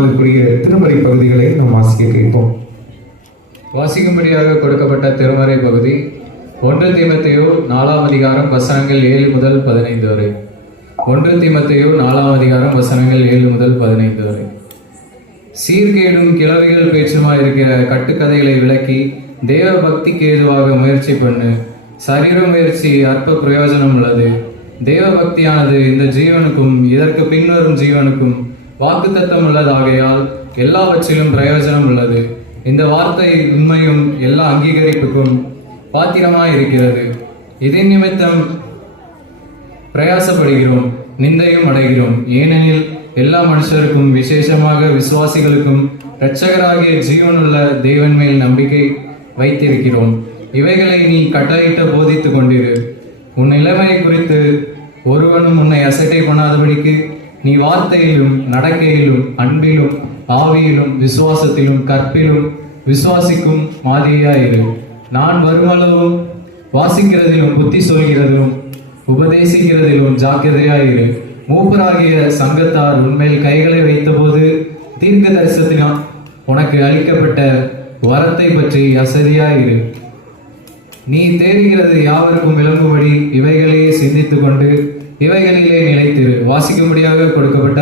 நாளுக்குரிய திருமறை பகுதிகளை நாம் வாசிக்க கேட்போம். வாசிக்கும்படியாக கொடுக்கப்பட்ட திருமறை பகுதி 1 தீமோத்தேயு 4ஆம் அதிகாரம் வசனங்கள் 7 முதல் 15 வரை. 1 தீமோத்தேயு 4ஆம் அதிகாரம் வசனங்கள் 7 முதல் 15 வரை. சீர்கேடும் கிளவிகள் பேச்சுமாயிருக்கிற கட்டுக்கதைகளை விளக்கி தேவ பக்திக்கு ஏதுவாக முயற்சி பண்ணு. சரீர முயற்சி அற்ப பிரயோஜனம் உள்ளது. தேவ பக்தியானது இந்த ஜீவனுக்கும் இதற்கு பின்வரும் ஜீவனுக்கும் வாக்குத்தத்தம் உள்ளதாகையால் எல்லாவற்றிலும் பிரயோஜனம் உள்ளது. இந்த வார்த்தை உண்மையும் எல்லா அங்கீகரிப்புக்கும் பாத்திரமாய் இருக்கிறது. இதன் நிமித்தம் பிரயாசப்படுகிறோம், நிந்தையும் அடைகிறோம். ஏனெனில் எல்லா மனுஷருக்கும் விசேஷமாக விசுவாசிகளுக்கும் இரட்சகராகிய ஜீவனுள்ள தேவன் மேல் நம்பிக்கை வைத்திருக்கிறோம். இவைகளை நீ கட்டளையிட்ட போதித்துக் கொண்டிரு. உன் நிலைமையை குறித்து ஒருவனும் உன்னை அசட்டை பண்ணாதபடிக்கு நீ வார்த்தையிலும் நடக்கையிலும் அன்பிலும் ஆவியிலும் விசுவாசத்திலும் கற்பிலும் விசுவாசிக்கும் மாதிரியாயிரு. நான் வருமளவும் வாசிக்கிறதிலும் புத்தி சொல்கிறதிலும் உபதேசிக்கிறதிலும் ஜாக்கிரதையாயிரு. மூப்பராகிய சங்கத்தார் உன்மேல் கைகளை வைத்தபோது தீர்க்க தரிசனத்தினால் உனக்கு அளிக்கப்பட்ட வரத்தை பற்றி அசதியாயிரு. நீ தேடுகிறது யாவருக்கும் விளங்கும்படி இவைகளையே சிந்தித்துக் கொண்டு இவைகளிலே நிலைத்திரு. வாசிக்கும்படியாக கொடுக்கப்பட்ட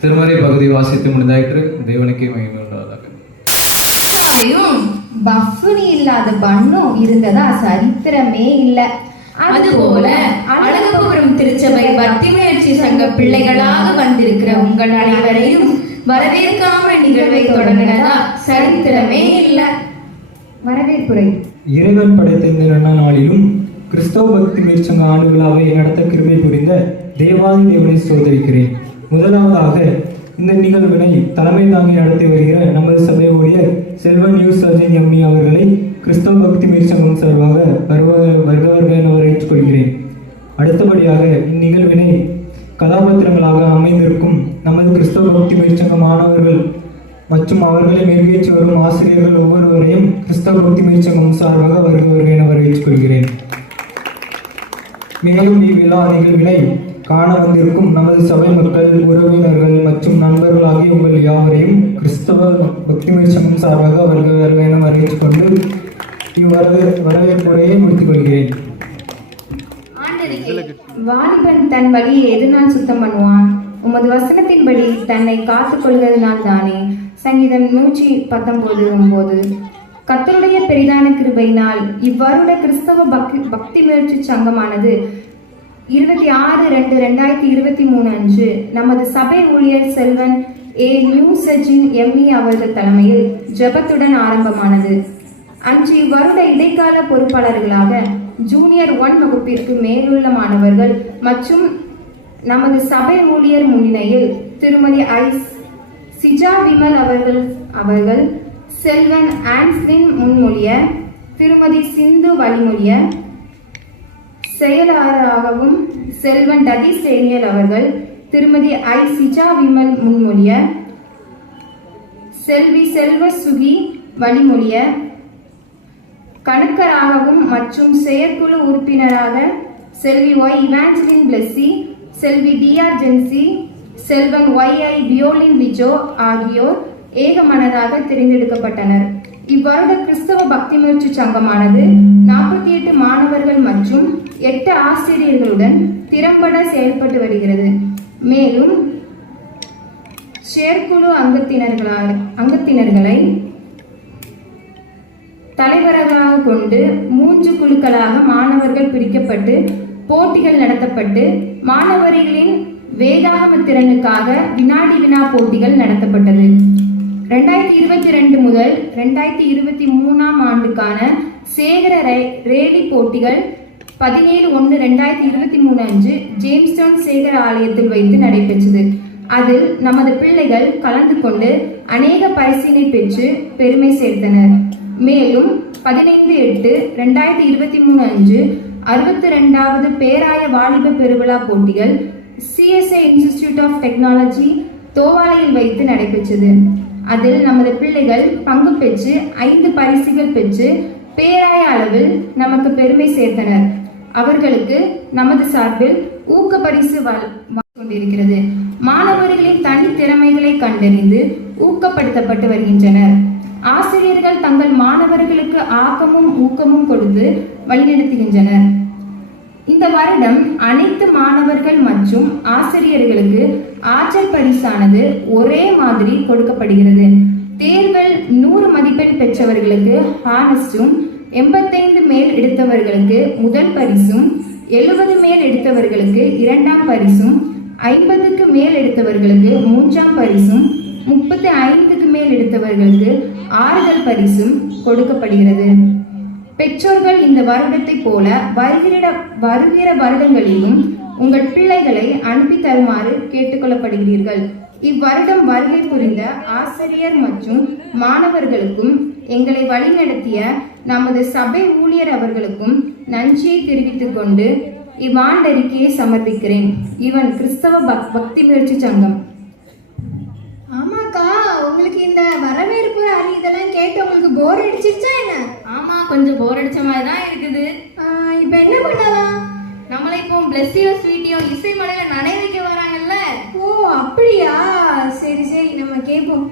திருமறை பகுதி வாசித்து முடிந்தாயிற்று. தேவனுக்கே மகிமை உண்டாவதாக. பஃபுனி இல்லாத பண்ணும் இருந்ததா சரித்திரமே இல்ல. அதுபோல அழகபுரம் திருச்சபை பக்தி முயற்சி சங்க பிள்ளைகளாக வந்திருக்கிற உங்கள் அனைவரையும் வரவேற்காம நிகழ்வை தொடங்கினதா சரித்திரமே இல்ல. வரவேற்புரை. இறைவன் படைத்த இந்த நல்ல நாளிலும் கிறிஸ்தவ பக்தி மேற்சங்க ஆண்டுகளாக நடத்த கிருபை புரிந்த தேவாதி தேவனை சோதரிக்கிறேன். முதலாவதாக இந்த நிகழ்வினை தலைமை தாங்கி நடத்தி வருகிற நமது சபை ஊழியர் செல்வன் நியூஸ் சர்ஜன் எம்மி அவர்களை கிறிஸ்தவ பக்தி மேற்சங்கம் சார்பாக வருக என வரவேற்றுக் கொள்கிறேன். அடுத்தபடியாக இந்நிகழ்வினை கதாபாத்திரங்களாக அமைந்திருக்கும் நமது கிறிஸ்தவ பக்தி மேற்சங்க மாணவர்கள் மற்றும் அவர்களை மெருகேற்றி வரும் ஆசிரியர்கள் ஒவ்வொருவரையும் கிறிஸ்தவ பக்தி மேற்சங்கம் சார்பாக வருக என வரவேற்றுக் கொள்கிறேன். மேலும் இவ்விழா நிகழ்வினை காண வந்திருக்கும் நமது சபை மக்கள், உறவினர்கள் மற்றும் நண்பர்கள் ஆகிய உங்கள் யாவரையும் கிறிஸ்தவ பக்தி மேற்சங்கம் சார்பாக வருக என வரவேற்றுக் கொண்டு வரவேற்புரையை முடித்துக் கொள்கிறேன். வாலிபன் தன் வழியை எதனால் சுத்தம் பண்ணுவான்? உமது வசனத்தின்படி தன்னை காத்துக் கொள்வதனால் தானே. சங்கீதம் 119:9. கர்த்தருடைய பெரிதான கிருபையினால் இவ்வருட கிறிஸ்தவ பக்தி முயற்சி சங்கமானது 26/2/2023 அன்று நமது சபை ஊழியர் செல்வன் நியூஸ் சர்ஜன் எம்மி அவர்கள் தலைமையில் ஜெபத்துடன் ஆரம்பமானது. அன்று இவ்வருட இடைக்கால பொறுப்பாளர்களாக ஜூனியர் 1 வகுப்பிற்கு மேலுள்ள மாணவர்கள் மற்றும் நமது சபை ஊழியர் முன்னிலையில் திருமதி சிஜா விமல் அவர்கள் செல்வன் ஆன்ஸ்லின் முன்மொழிய, திருமதி சிந்து வழிமொழிய, செயலாளராகவும் செல்வன் டதி சேனியல் அவர்கள் திருமதி சிஜா விமல் முன்மொழிய, செல்வி செல்வ சுகி வழிமொழிய, கணக்கராகவும் மற்றும் செயற்குழு உறுப்பினராக செல்வி இவாஞ்சலின் பிளெஸி, செல்வி டிஆர் ஜென்சி, செல்வன் பியோலின் விஜோ ஆகியோர் ஏகமனதாக தேர்ந்தெடுக்கப்பட்டனர். இவ்வருட கிறிஸ்தவ பக்தி முயற்சி சங்கமானது 48 மாணவர்கள் மற்றும் 8 ஆசிரியர்களுடன் திறம்பட செயல்பட்டு வருகிறது. மேலும் செயற்குழு அங்கத்தினர்களை தலைவராக கொண்டு 3 குழுக்களாக மாணவர்கள் பிரிக்கப்பட்டு போட்டிகள் நடத்தப்பட்டு மாணவர்களின் வேதாகம திறனுக்காக வினாடி வினா போட்டிகள் நடத்தப்பட்டது. 2022 முதல் 2023 ஆண்டுக்கான சேகர ரேலி போட்டிகள் 17/1/2023 அன்று ஜேம்ஸ்டவுன் சேகர ஆலயத்தில் வைத்து நடைபெற்றது. அதில் நமது பிள்ளைகள் கலந்து கொண்டு அநேக பரிசினை பெற்று பெருமை சேர்த்தனர். மேலும் 15/8/2023 அன்று 62வது பேராய வாலிப பெருவிழா போட்டிகள் CSI இன்ஸ்டிடியூட் ஆஃப் டெக்னாலஜி தோவாலையில் வைத்து நடைபெற்றது. அதில் நமது பிள்ளைகள் பங்கு பெற்று 5 பரிசுகள் பெற்று பேராய அளவில் நமக்கு பெருமை சேர்த்தனர். அவர்களுக்கு நமது சார்பில் ஊக்க பரிசு கொண்டிருக்கிறது. மாணவர்களின் தனி திறமைகளை கண்டறிந்து ஊக்கப்படுத்தப்பட்டு வருகின்றனர். ஆசிரியர்கள் தங்கள் மாணவர்களுக்கு ஆக்கமும் ஊக்கமும் கொடுத்து வழிநடத்துகின்றனர். இந்த வருடம் அனைத்து மாணவர்கள் மற்றும் ஆசிரியர்களுக்கு ஆற்றல் பரிசானது ஒரே மாதிரி கொடுக்கப்படுகிறது. தேர்வில் 100 மதிப்பெண் பெற்றவர்களுக்கு ஹானஸ்டும், 85 மேல் எடுத்தவர்களுக்கு முதல் பரிசும், 70 மேல் எடுத்தவர்களுக்கு 2ஆம் பரிசும், 50க்கு மேல் எடுத்தவர்களுக்கு 3ஆம் பரிசும், 35க்கு மேல் எடுத்தவர்களுக்கு ஆறுதல் பரிசும் கொடுக்கப்படுகிறது. பெற்றோர்கள் இந்த வருடத்தை போல வருகிற வருடங்களிலும் உங்கள் பிள்ளைகளை அனுப்பி தருமாறு கேட்டுக்கொள்ளப்படுகிறீர்கள். இவ்வருடம் வருகை புரிந்த ஆசிரியர் மற்றும் மாணவர்களுக்கும் எங்களை வழிநடத்திய நமது சபை ஊழியர் அவர்களுக்கும் நன்றியை தெரிவித்துக் கொண்டு இவ்வாண்டறிக்கையை சமர்ப்பிக்கிறேன். இவன் கிறிஸ்தவ பக்தி முயற்சி சங்கம். ஆமாக்கா, உங்களுக்கு இந்த வரவேற்பு இதெல்லாம் கேட்டு உங்களுக்கு போர் அடிச்சிருச்சா என்ன? ஆமா, கொஞ்சம் போர் அடிச்ச மாதிரி தான் இருக்குது. இப்போ என்ன பண்ணலாம்? நம்மளை இப்போ பிளஸ்ஸியோ ஸ்வீட்டியோ இசை மலையில நனைய வைக்க வராங்கல்ல. ஓ அப்படியா? சரி சரி, நம்ம கேட்போம்.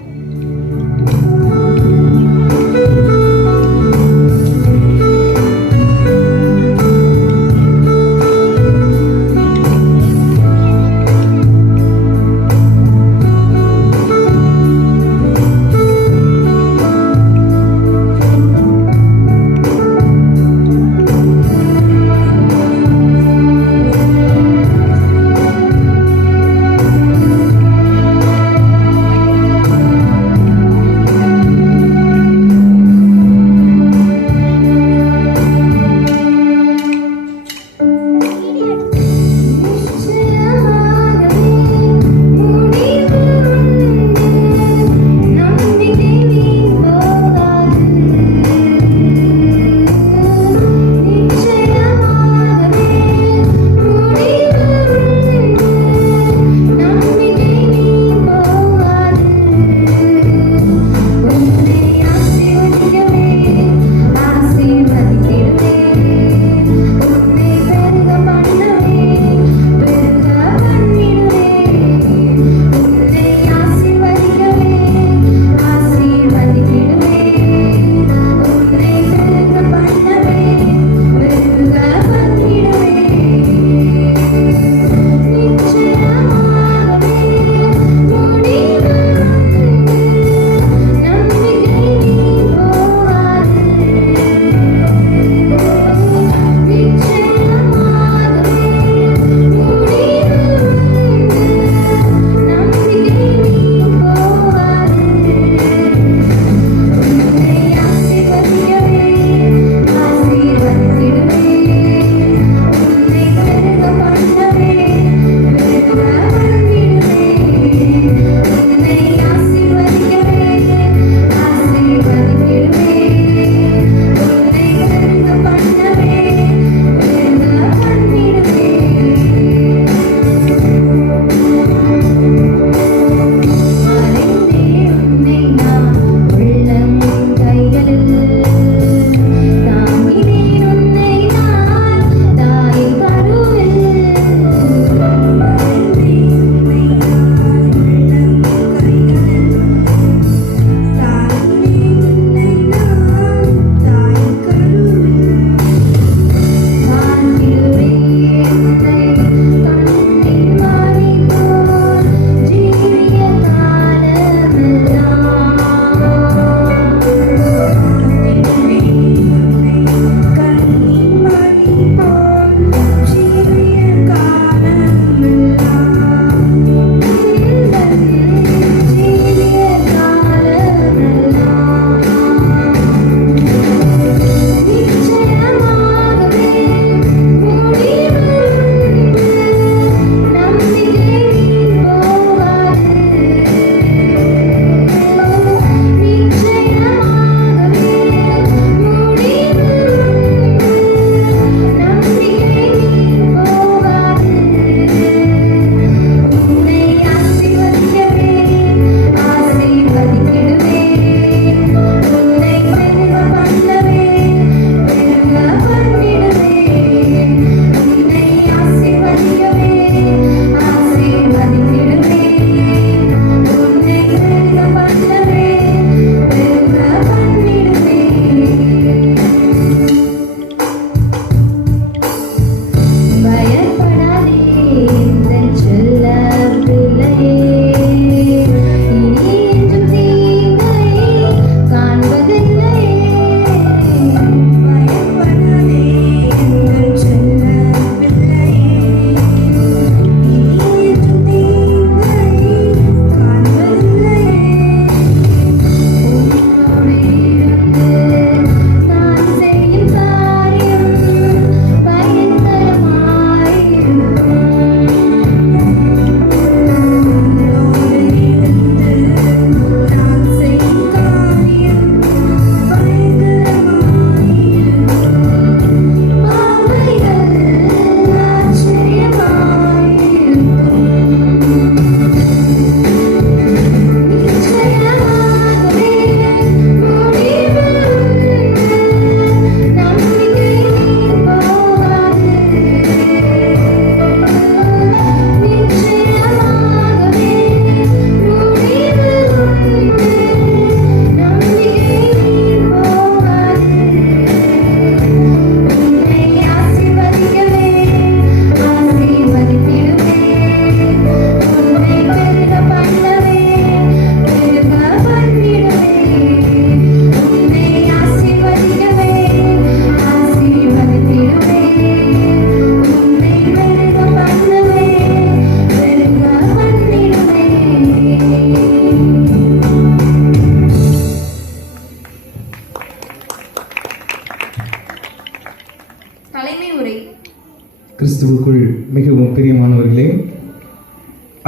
அன்பானவர்களே,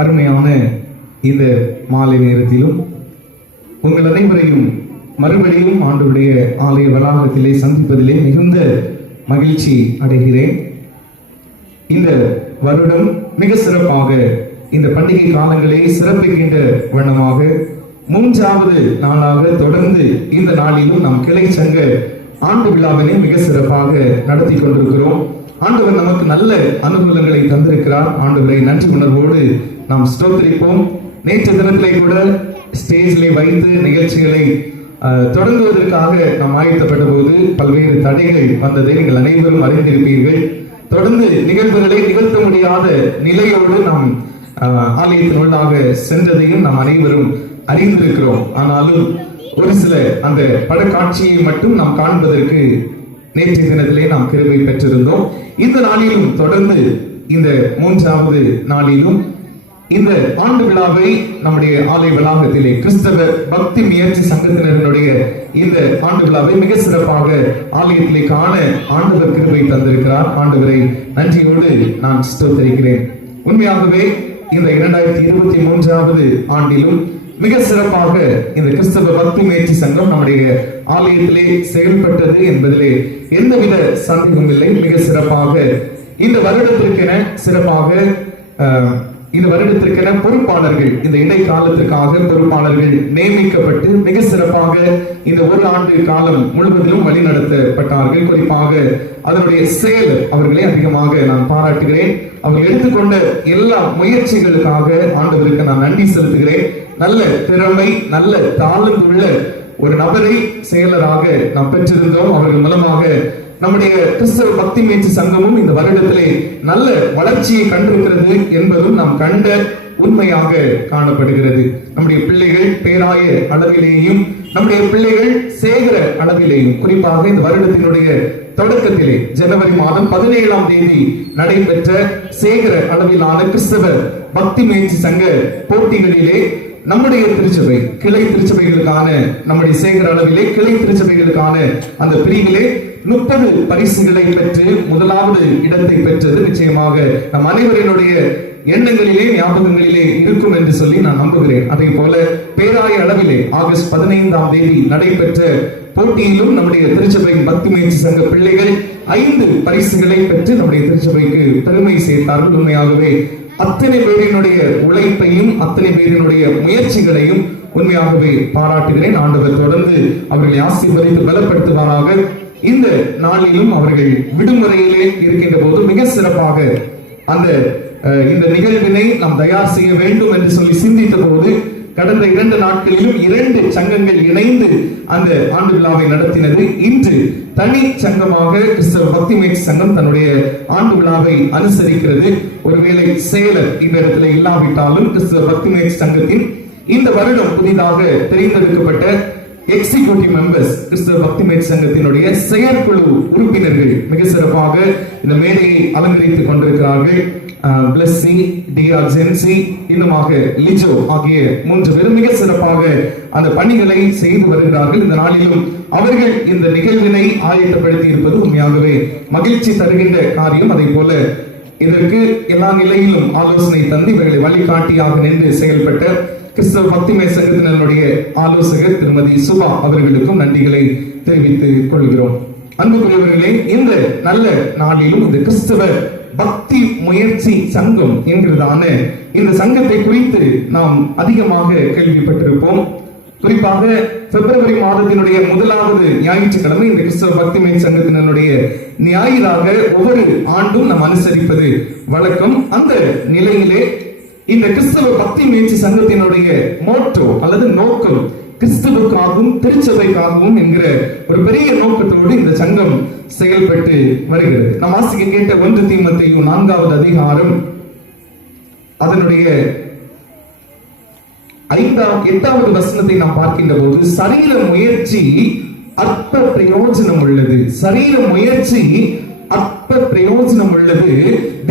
அருமையான இந்த மாலை நேரத்திலும் உங்கள் அனைவரையும் மறுபடியும் ஆண்டவருடைய ஆலய வளாகத்திலே சந்திப்பதிலே மிகுந்த மகிழ்ச்சி அடைகிறேன். இந்த வருடம் மிக சிறப்பாக இந்த பண்டிகை காலங்களை சிறப்பிக்கின்ற வண்ணமாக 3வது நாளாக தொடர்ந்து இந்த நாளிலும் நாம் கிளை சங்க ஆண்டு விழாவினை மிக சிறப்பாக நடத்தி கொண்டிருக்கிறோம். ஆண்டவர் நமக்கு நல்ல அனுகூலங்களை தந்திருக்கிறார். ஆண்டவரை நன்றி உணர்வோடு நாம் ஸ்தோத்திரிப்போம். நேற்று தினத்திலே கூட ஸ்டேஜிலே வைத்து நிகழ்ச்சிகளை தொடங்குவதற்காக நாம் ஆயத்தப்பட்ட போது பல்வேறு தடைகள் வந்ததை நீங்கள் அனைவரும் அறிந்திருப்பீர்கள். தொடர்ந்து நிகழ்வுகளை நிகழ்த்த முடியாத நிலையோடு நாம் ஆலயத்தின் உள்ளாக சென்றதையும் நாம் அனைவரும் அறிந்திருக்கிறோம். ஆனாலும் ஒரு சில அந்த படக்காட்சியை மட்டும் நாம் காண்பதற்கு நேற்றைய தினத்திலே நாம் கிருபை பெற்றிருந்தோம். இந்த நாளிலும் தொடர்ந்து இந்த 3வது நாளிலும் இந்த ஆண்டு விழாவை நம்முடைய ஆலய வளாகத்திலே கிறிஸ்தவ பக்தி முயற்சி சங்கத்தினருடைய இந்த ஆண்டு விழாவை மிக சிறப்பாக ஆலயத்திலே காண ஆண்டவர் கிருபை தந்திருக்கிறார். ஆண்டவரை நன்றியோடு நான் ஸ்தோத்திரிக்கிறேன். உண்மையாகவே இந்த 2023வது ஆண்டிலும் மிக சிறப்பாக இந்த கிறிஸ்தவ பக்தி முயற்சி சங்கம் நம்முடைய ஆலயத்திலே செயல்பட்டது என்பதிலே எந்தவித சந்தேகமும் இல்லை. மிக சிறப்பாக இந்த வருடத்திற்கென பொறுப்பாளர்கள், இந்த இடைக்காலத்திற்காக பொறுப்பாளர்கள் நியமிக்கப்பட்டு மிக சிறப்பாக இந்த ஒரு ஆண்டு காலம் முழுவதிலும் வழிநடத்தப்பட்டார்கள். குறிப்பாக அதனுடைய செயல் அவர்களை அதிகமாக நான் பாராட்டுகிறேன். அவர்கள் எடுத்துக்கொண்ட எல்லா முயற்சிகளுக்காக ஆண்டவருக்கு நான் நன்றி செலுத்துகிறேன். நல்ல திறமை, நல்ல தாளந்துள்ள ஒரு நபரை செயலராக நாம் பெற்றிருந்தோம். அவர்கள் மூலமாக நம்முடைய கிறிஸ்தவ பக்தி முயற்சி சங்கமும் இந்த வருடத்திலே நல்ல வளர்ச்சியை கண்டிருக்கிறது என்பதும் நாம் கண்ட உண்மையாக காணப்படுகிறது. நம்முடைய பிள்ளைகள் பேராய அளவிலேயும் நம்முடைய பிள்ளைகள் சேகர அளவிலேயும், குறிப்பாக இந்த வருடத்தினுடைய தொடக்கத்திலே ஜனவரி மாதம் 17ஆம் தேதி நடைபெற்ற சேகர அளவிலான கிறிஸ்தவ பக்தி முயற்சி சங்க போட்டிகளிலே நம்முடைய திருச்சபை கிளை திருச்சபைகளுக்கான, நம்முடைய சேகர அளவிலே கிளை திருச்சபைகளுக்கான அந்த பிரிவிலே 30 பரிசுகளை பெற்று 1வது இடத்தை பெற்றது நிச்சயமாக நம் அனைவரினுடைய எண்ணங்களிலே ஞாபகங்களிலே இருக்கும் என்று சொல்லி நான் நம்புகிறேன். அதே போல பேராய அளவிலே ஆகஸ்ட் 15ஆம் தேதி நடைபெற்ற போட்டியிலும் நம்முடைய திருச்சபையின் பக்தி முயற்சி சங்க பிள்ளைகள் 5 பரிசுகளை பெற்று நம்முடைய திருச்சபைக்கு பெருமை சேர்த்தார்கள். உண்மையாகவே அத்தனை பேரினுடைய உழைப்பையும் அத்தனை பேரினுடைய முயற்சிகளையும் உண்மையாகவே பாராட்டுகிறேன். ஆண்டவர் தொடர்ந்து அவர்களை ஆசீர்வதித்து பலப்படுத்துவாராக. இந்த நாளிலும் அவர்கள் விடுமுறையிலே இருக்கின்ற போது மிக சிறப்பாக இந்த நிகழ்வினை நாம் தயார் செய்ய வேண்டும் என்று சொல்லி சிந்தித்த போது கடந்த 2 நாட்களிலும் 2 சங்கங்கள் இணைந்து அந்த ஆண்டு விழாவை நடத்தினது. இன்று தனி சங்கமாக கிறிஸ்தவ பக்தி முயற்சி சங்கம் தன்னுடைய ஆண்டு விழாவை அனுசரிக்கிறது. ஒருவேளை செயலர் இந்த இடத்துல இல்லாவிட்டாலும் கிறிஸ்தவ பக்தி முயற்சி சங்கத்தின் இந்த வருடம் புதிதாக தெரிந்தெடுக்கப்பட்ட எக்ஸிகியூட்டிவ் மெம்பர்ஸ், கிறிஸ்தவ பக்தி முயற்சி சங்கத்தினுடைய செயற்குழு உறுப்பினர்கள் மிக சிறப்பாக இந்த மேடையை அலங்கரித்துக் கொண்டிருக்கிறார்கள். பிளஸ்ஸி, டிஆர் ஜென்சி, இன்னுமாக லிஜோ ஆகிய 3 பேரும் மிக சிறப்பாக அந்த பணிகளை செய்து வருகிறார்கள். இந்த நாளிலும் அவர்கள் இந்த நிகழ்வினை ஆயத்தப்படுத்தி இருப்பது உண்மையாகவே மகிழ்ச்சி தருகின்ற காரியம். அதே போல இதற்கு எல்லா நிலையிலும் ஆலோசனை தந்து இவர்களை வழிகாட்டியாக நின்று செயல்பட்ட கிறிஸ்தவ பக்தி முயற்சி சங்கத்தினருடைய ஆலோசகர் திருமதி சுபா அவர்களுக்கும் நன்றிகளை தெரிவித்துக் கொள்கிறோம். அன்புக்குரியவர்களே, இந்த நல்ல நாளிலும் இந்த கிறிஸ்தவ பக்தி முயற்சி சங்கம் என்கிறதான இந்த சங்கத்தை குறித்து நாம் அதிகமாக கேள்விப்பட்டிருப்போம். குறிப்பாக பிப்ரவரி மாதத்தினுடைய 1வது ஞாயிற்றுக்கிழமை இந்த கிறிஸ்தவ பக்தி முயற்சி சங்கத்தினுடைய ஞாயிறாக ஒவ்வொரு ஆண்டும் நாம் அனுசரிப்பது வழக்கம். அந்த நிலையிலே இந்த கிறிஸ்தவ பக்தி முயற்சி சங்கத்தினுடைய மோட்டோ அல்லது நோக்கம் கிறிஸ்துவுக்காகவும் திருச்சபைக்காகவும் என்கிற ஒரு பெரிய நோக்கத்தோடு இந்த சங்கம் செயல்பட்டு வருகிறது. நாம் வாசிக்க கேட்ட 1 தீமோத்தேயு 4வது அதிகாரம் அதனுடைய 8வது வசனத்தை நாம் பார்க்கின்ற போது, சரீர முயற்சி அற்ப பிரயோஜனம் உள்ளது. சரீர முயற்சி அற்ப பிரயோஜனம் உள்ளது.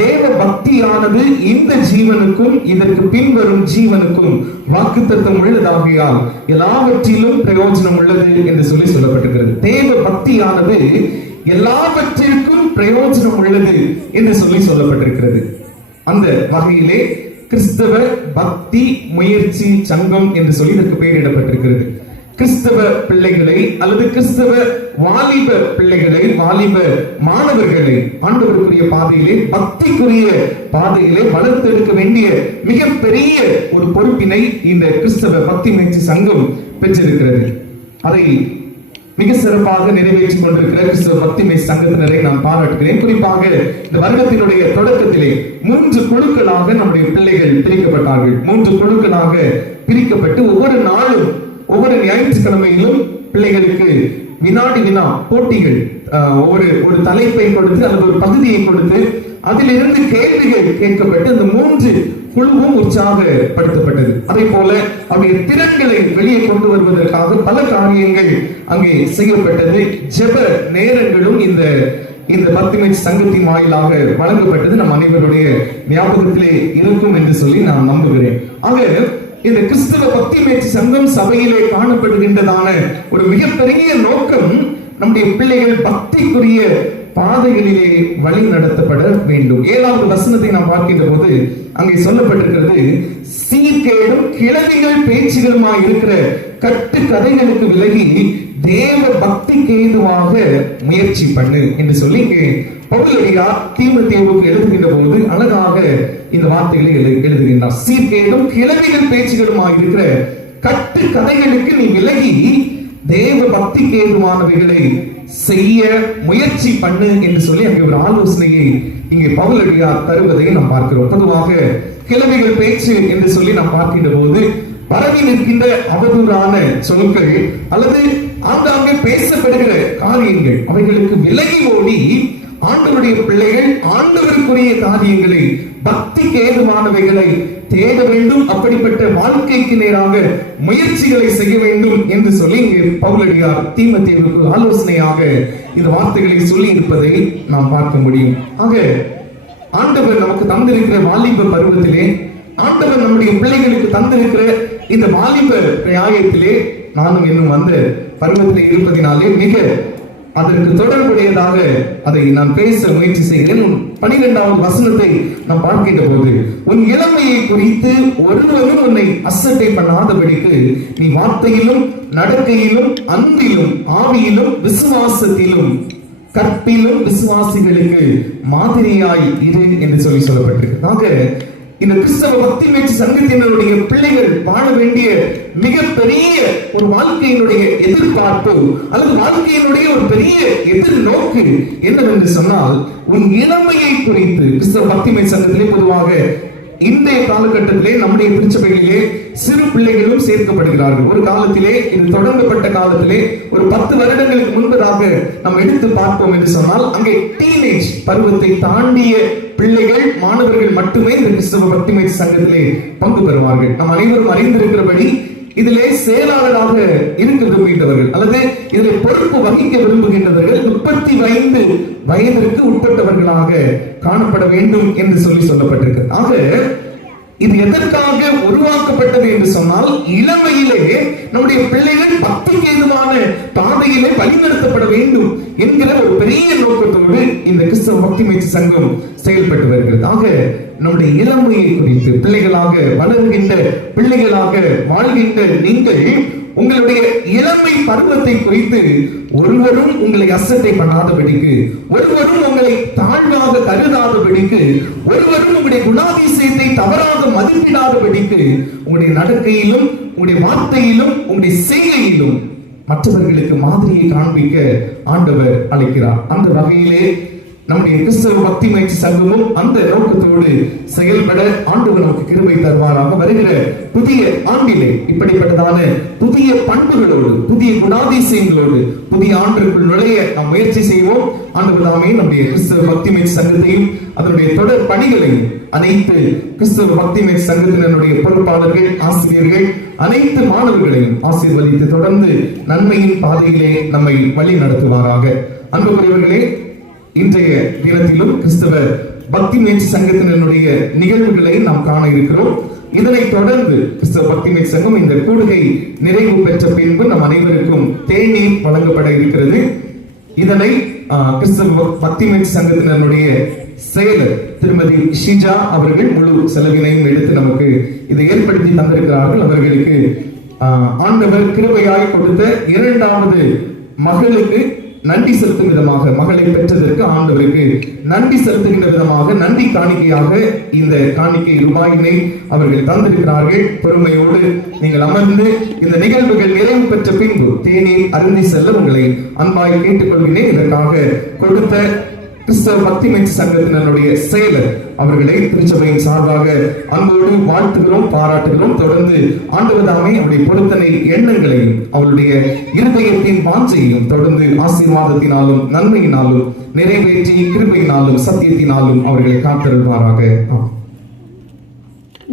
தேவ பக்தியானது இந்த ஜீவனுக்கும் இதற்கு பின்வரும் ஜீவனுக்கும் வாக்குத்தத்தம் உள்ளதாகையால் எல்லாவற்றிலும் பிரயோஜனம் உள்ளது என்று சொல்லப்பட்டிருக்கிறது. தேவ பக்தியானது எல்லாவற்றிற்கும் பிரயோஜனம் உள்ளது என்று சொல்லப்பட்டிருக்கிறது. அந்த வகையிலே கிறிஸ்தவ பக்தி முயற்சி சங்கம் என்று சொல்லி இதற்கு பெயரிடப்பட்டிருக்கிறது. கிறிஸ்தவ பிள்ளைகளை அல்லது கிறிஸ்தவ வாலிப பிள்ளைகளை, வாலிப மாணவர்களை ஆண்டவருக்குரிய பாதையிலே, பக்திக்குரிய பாதையிலே வளர்த்தெடுக்க வேண்டிய மிகப்பெரிய ஒரு பொறுப்பினை இந்த கிறிஸ்தவ பக்தி முயற்சி சங்கம் பெற்றிருக்கிறது. அதை மிக சிறப்பாக நிறைவேற்றிக் கொண்டிருக்கிற கிறிஸ்தவ பக்தி முயற்சி சங்கத்தினரை நான் பாராட்டுகிறேன். குறிப்பாக இந்த வருடத்தினுடைய தொடக்கத்திலே 3 குழுக்களாக நம்முடைய பிள்ளைகள் பிரிக்கப்பட்டார்கள். 3 குழுக்களாக பிரிக்கப்பட்டு ஒவ்வொரு நாளும், ஒவ்வொரு ஞாயிற்றுக்கிழமையிலும் பிள்ளைகளுக்கு வினாடி வினா போட்டிகள், ஒரு தலைப்பை கொடுத்து அல்லது ஒரு பகுதியை கொடுத்து அதிலிருந்து கேள்விகள் கேட்கப்பட்டு அந்த 3 குழுவும் உற்சாகப்படுத்தப்பட்டது. அதே போல அவருடைய திறன்களை வெளியே கொண்டு வருவதற்காக பல காரியங்கள் அங்கே செய்யப்பட்டது. ஜெப நேரங்களும் இந்த பக்தி முயற்சி சங்கத்தின் வாயிலாக வழங்கப்பட்டது நம் அனைவருடைய ஞாபகத்திலே இருக்கும் என்று சொல்லி நான் நம்புகிறேன். ஆக இந்த கிறிஸ்தவ பக்தி முயற்சி சங்கம் சபையிலே காணப்படுகின்றதான ஒரு மிகப்பெரிய நோக்கம் நம்முடைய பிள்ளைகள் பக்திக்குரிய பாதைகளிலே வழி நடத்தப்பட வேண்டும். 7வது வசனத்தை நாம் பார்க்கின்ற போது அங்கே சொல்லப்பட்டிருக்கிறது, சீர்கேடும் கிழவிகள் பேச்சுகளுமாய் இருக்கிற கட்டு கதைகளுக்கு விலகி தேவ பக்திக்கு ஏதுவாக முயற்சி பண்ணு என்று சொல்லி இங்கே பவுலடியார் தீமோத்தேயுவுக்கு எழுதுகின்ற போது அழகாக இந்த வார்த்தைகளை எழுதுகின்றார். சீர்கேடும் கிழவிகள் பேச்சுகளுமாய் இருக்கிற கட்டு கதைகளுக்கு நீ விலகி தேவ பக்திக்கு ஏதுவானவைகளை செய்ய முயற்சி பண்ணு என்று சொல்லி அங்கே ஒரு ஆலோசனையை இங்கே பவுலடியார் தருவதை நாம் பார்க்கிறோம். பொதுவாக கிழவிகள் பேச்சு என்று சொல்லி நாம் பார்க்கின்ற போது பரவி நிற்கின்ற அவதூறான சொற்கள் அல்லது ஆங்காங்கே பேசப்படுகிற காரியங்கள், அவைகளுக்கு விலகி ஓடி ஆண்டவருடைய பிள்ளைகள் ஆண்டவருக்குரிய காரியங்களை, பக்திக்கு ஏதுவானவைகளை தேட வேண்டும், அப்படிப்பட்ட வாழ்க்கைக்கு நேராக முயற்சிகளை செய்ய வேண்டும் என்று சொல்லி இங்கே பவுலடியார் தீமோத்தேயுவுக்கு ஆலோசனையாக இந்த வார்த்தைகளை சொல்லி இருப்பதை நாம் பார்க்க முடியும். ஆக ஆண்டவர் நமக்கு தந்திருக்கிற வாலிப பருவத்திலே, ஆண்டவர் நம்முடைய பிள்ளைகளுக்கு தந்திருக்கிற இந்த வாலிப பிராயத்திலே நானும் இன்னும் அந்த பருவத்திலே இருப்பதினாலே மிக அதற்கு தொடர்புடையதாக அதை நான் பேச முயற்சி செய்கிறேன். 12வது வசனத்தை நாம் பார்க்கின்ற போது, உன் இளமையை குறித்து ஒருவரும் உன்னை அசட்டை பண்ணாதபடிக்கு நீ வார்த்தையிலும் நடக்கையிலும் அன்பிலும் ஆவியிலும் விசுவாசத்திலும் கற்பிலும் விசுவாசிகளுக்கு மாதிரியாய் இரு என்று சொல்லப்பட்டிருக்கு. இந்த கிறிஸ்தவ பக்தி முயற்சி சங்கத்தினருடைய பிள்ளைகள் வாழ வேண்டிய மிகப்பெரிய ஒரு வாழ்க்கையினுடைய எதிர்பார்ப்பு அல்லது வாழ்க்கையினுடைய ஒரு பெரிய எதிர்நோக்கு என்னவென்று சொன்னால், உன் இளமையை குறித்து கிறிஸ்தவ பக்தி முயற்சி சங்கத்திலே பொதுவாக இன்றைய காலகட்டத்திலே நம்முடைய திருச்சபைகளிலே சிறு பிள்ளைகளும் சேர்க்கப்படுகிறார்கள். ஒரு காலத்திலே, இது தொடங்கப்பட்ட காலத்திலே ஒரு 10 வருடங்களுக்கு முன்பதாக நாம் எடுத்து பார்ப்போம் என்று சொன்னால், அங்கே டீனேஜ் பருவத்தை தாண்டிய பிள்ளைகள், மாணவர்கள் மட்டுமே இந்த கிறிஸ்தவ பக்தி முயற்சி சங்கத்திலே பங்கு பெறுவார்கள். நாம் அனைவரும் அறிந்திருக்கிறபடி இதிலே செயலாளராக இருக்க விரும்புகின்றவர்கள் அல்லது இதில் பொறுப்பு வகிக்க விரும்புகின்றவர்கள் 35 வயதிற்கு உட்பட்டவர்களாக காணப்பட வேண்டும் என்று சொல்லப்பட்டிருக்கு. ஆக இது எதற்காக உருவாக்கப்பட்டது என்று சொன்னால், இளமையிலே நம்முடைய பிள்ளைகள் பக்திக்கு ஏதுவான பாதையிலே வழிநடத்தப்பட வேண்டும் என்கிற ஒரு பெரிய நோக்கத்தோடு இந்த கிறிஸ்தவ பக்தி முயற்சி சங்கம் செயல்பட்டு வருகிறது. ஆக நம்முடைய இளமையை குறித்து பிள்ளைகளாக வளர்கின்ற பிள்ளைகளாக வாழ்கின்ற நீங்கள் உங்களுடைய இளமை பருவத்தை குறித்து ஒருவரும் உங்களை அசட்டை பண்ணாதபடிக்கு, ஒருவரும் உங்களை தாழ்வாக கருதாதபடிக்கு, ஒருவரும் உங்களுடைய குணாதிசயத்தை தவறாக மதிப்பிடாதபடிக்கு உங்களுடைய நடக்கையிலும் உங்களுடைய வார்த்தையிலும் உங்களுடைய செய்கையிலும் மற்றவர்களுக்கு மாதிரியை காண்பிக்க ஆண்டவர் அழைக்கிறார். அந்த வகையிலே நம்முடைய கிறிஸ்தவ பக்தி முயற்சி சங்கமும் அந்த நோக்கத்தோடு செயல்பட ஆண்டவர் நமக்கு கிருபை தருவாராக. வருகிற புதிய ஆண்டிலே இப்படிப்பட்டதான புதிய பண்புகளோடு, புதிய குணாதிசயங்களோடு புதிய ஆண்டுக்குள் நுழைய நாம் முயற்சி செய்வோம். ஆண்டவர் தாமே நம்முடைய கிறிஸ்தவ பக்தி முயற்சி சங்கத்தையும் அதனுடைய தொடர் பணிகளையும் அனைத்து கிறிஸ்தவ பக்தி முயற்சி சங்கத்தினருடைய பொறுப்பாளர்கள், ஆசிரியர்கள், அனைத்து மாணவர்களையும் ஆசீர்வதித்து தொடர்ந்து நன்மையின் பாதையிலே நம்மை வழி நடத்துவாராக. அன்புக்குரியவர்களே, இன்றைய தினத்திலும் கிறிஸ்தவ பக்தி முயற்சி சங்கத்தினருடைய நிகழ்வுகளை நாம் காண இருக்கிறோம். இதனைத் தொடர்ந்து கிறிஸ்தவ பக்தி முயற்சி சங்கம் இந்த கூடுகை நிறைவு பெற்ற பின்பு நம் அனைவருக்கும் தேநீர் வழங்கப்பட இருக்கிறது. இதனை கிறிஸ்தவ பக்தி முயற்சி சங்கத்தினருடைய செயலர் திருமதி ஷிஜா அவர்கள் முழு செலவினையும் எடுத்து நமக்கு இதை ஏற்படுத்தி தந்திருக்கிறார்கள். அவர்களுக்கு ஆண்டவர் கிருபையாய் கொடுத்த இரண்டாவது மகளுக்கு நன்றி செலுத்தும் விதமாக, மகளை பெற்றதற்கு ஆண்டவருக்கு நன்றி செலுத்துகின்ற விதமாக, நன்றி காணிக்கையாக இந்த காணிக்கை ரூபாயினை அவர்கள் தந்திருக்கிறார்கள். பொறுமையோடு நீங்கள் அமர்ந்து இந்த நிகழ்வுகள் நிறைவு பெற்ற பின்பு தேநீர் அருந்தி செல்ல உங்களை அன்பாய் கேட்டுக்கொள்கிறேன். இதற்காக கொடுத்த கிறிஸ்தவ பக்தி மீட்சி சங்கத்தினருடைய செயலர் அவர்களை திருச்சபையின் சார்பாக அன்போடு வாழ்த்துகிறோம், பாராட்டுகிறோம். தொடர்ந்து ஆண்டவதாமே அவருடைய பொருத்தனை எண்ணங்களையும் அவருடைய இருதயத்தின் வாஞ்சையும் தொடர்ந்து ஆசீர்வாதத்தினாலும் நன்மையினாலும் நிறைவேற்றி கிருபையினாலும் சத்தியத்தினாலும் அவர்களை காத்தருள்வாராக.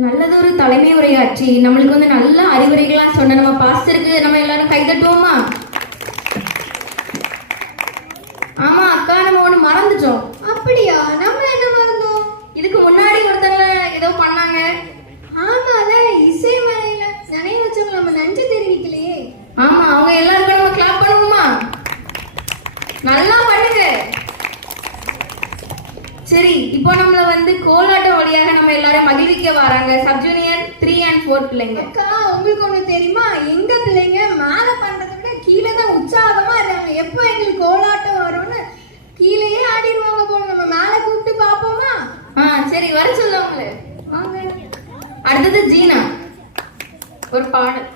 நல்லதொரு தலைமை உரையாற்றி நம்மளுக்கு நல்ல அறிவுரைகள்லாம் சொன்ன நம்ம பாஸ்டருக்கு நம்ம எல்லாரும் கைதட்டுவோமா? ஆமா அக்கா, நம்ம ஒண்ணு மறந்துட்டோம். அப்படியா? நம்ம என்ன மறந்தோம்? இதுக்கு முன்னாடி ஒருத்தவங்க ஏதோ பண்ணாங்க. ஆமா, அதான் இசை மலையில நினைவு வச்சவங்க நம்ம நன்றி தெரிவிக்கலையே. ஆமா, அவங்க எல்லாருக்கும் நம்ம கிளாப் பண்ணுவோமா? நல்லா பண்ணுங்க. சரி, இப்போ நம்மள கோலாட்டம் வழியாக நம்ம எல்லாரும் மகிழ்விக்க வராங்க சப் ஜூனியர் 3 and 4 பிள்ளைங்க. அக்கா, உங்களுக்கு ஒண்ணு தெரியுமா? எங்க பிள்ளைங்க மேல பண்றதை விட கீழே தான் உற்சாகமா இருக்காங்க. எப்போ எங்களுக்கு கோலாட்டம் வரும்னு கீழேயே ஆடிடுவாங்க போல. நம்ம மேல கூப்பிட்டு பாப்போமா? சரி, வர சொல்லுவாங்களே. வாங்க. அடுத்தது ஜீனா ஒரு பாடல்.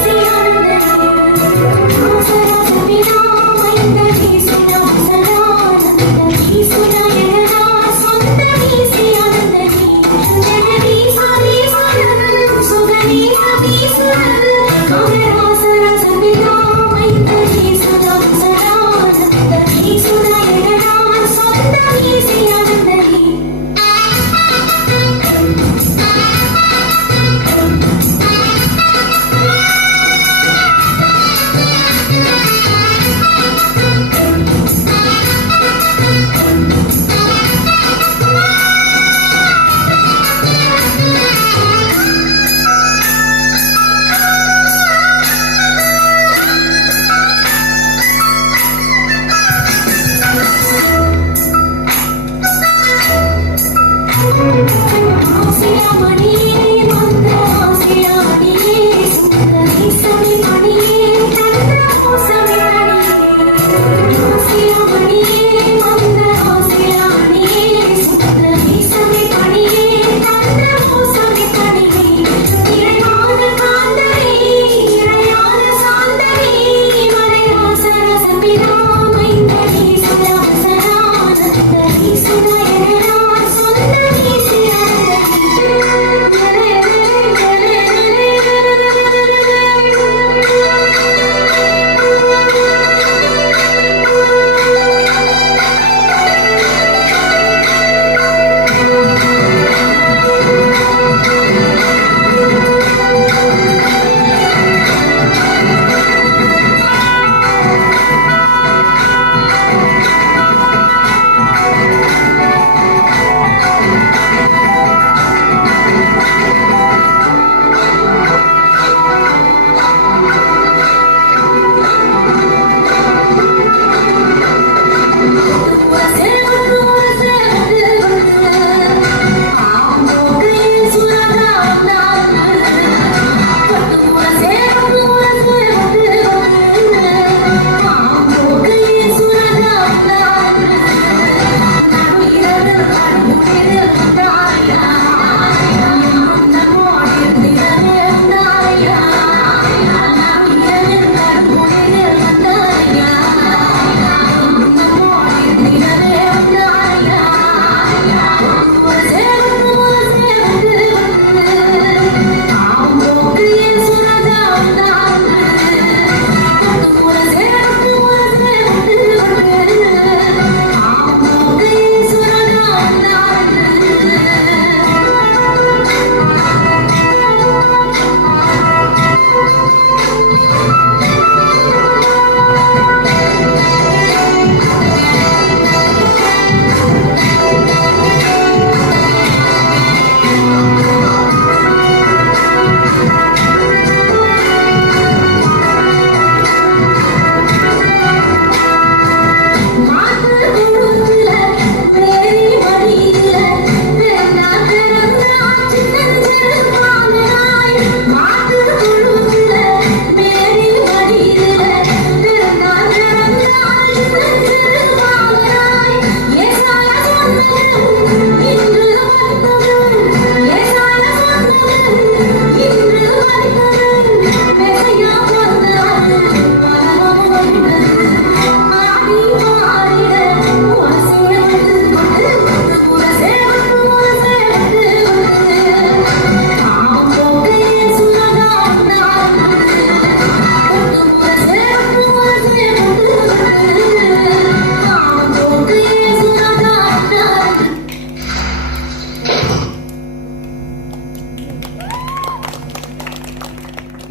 Sono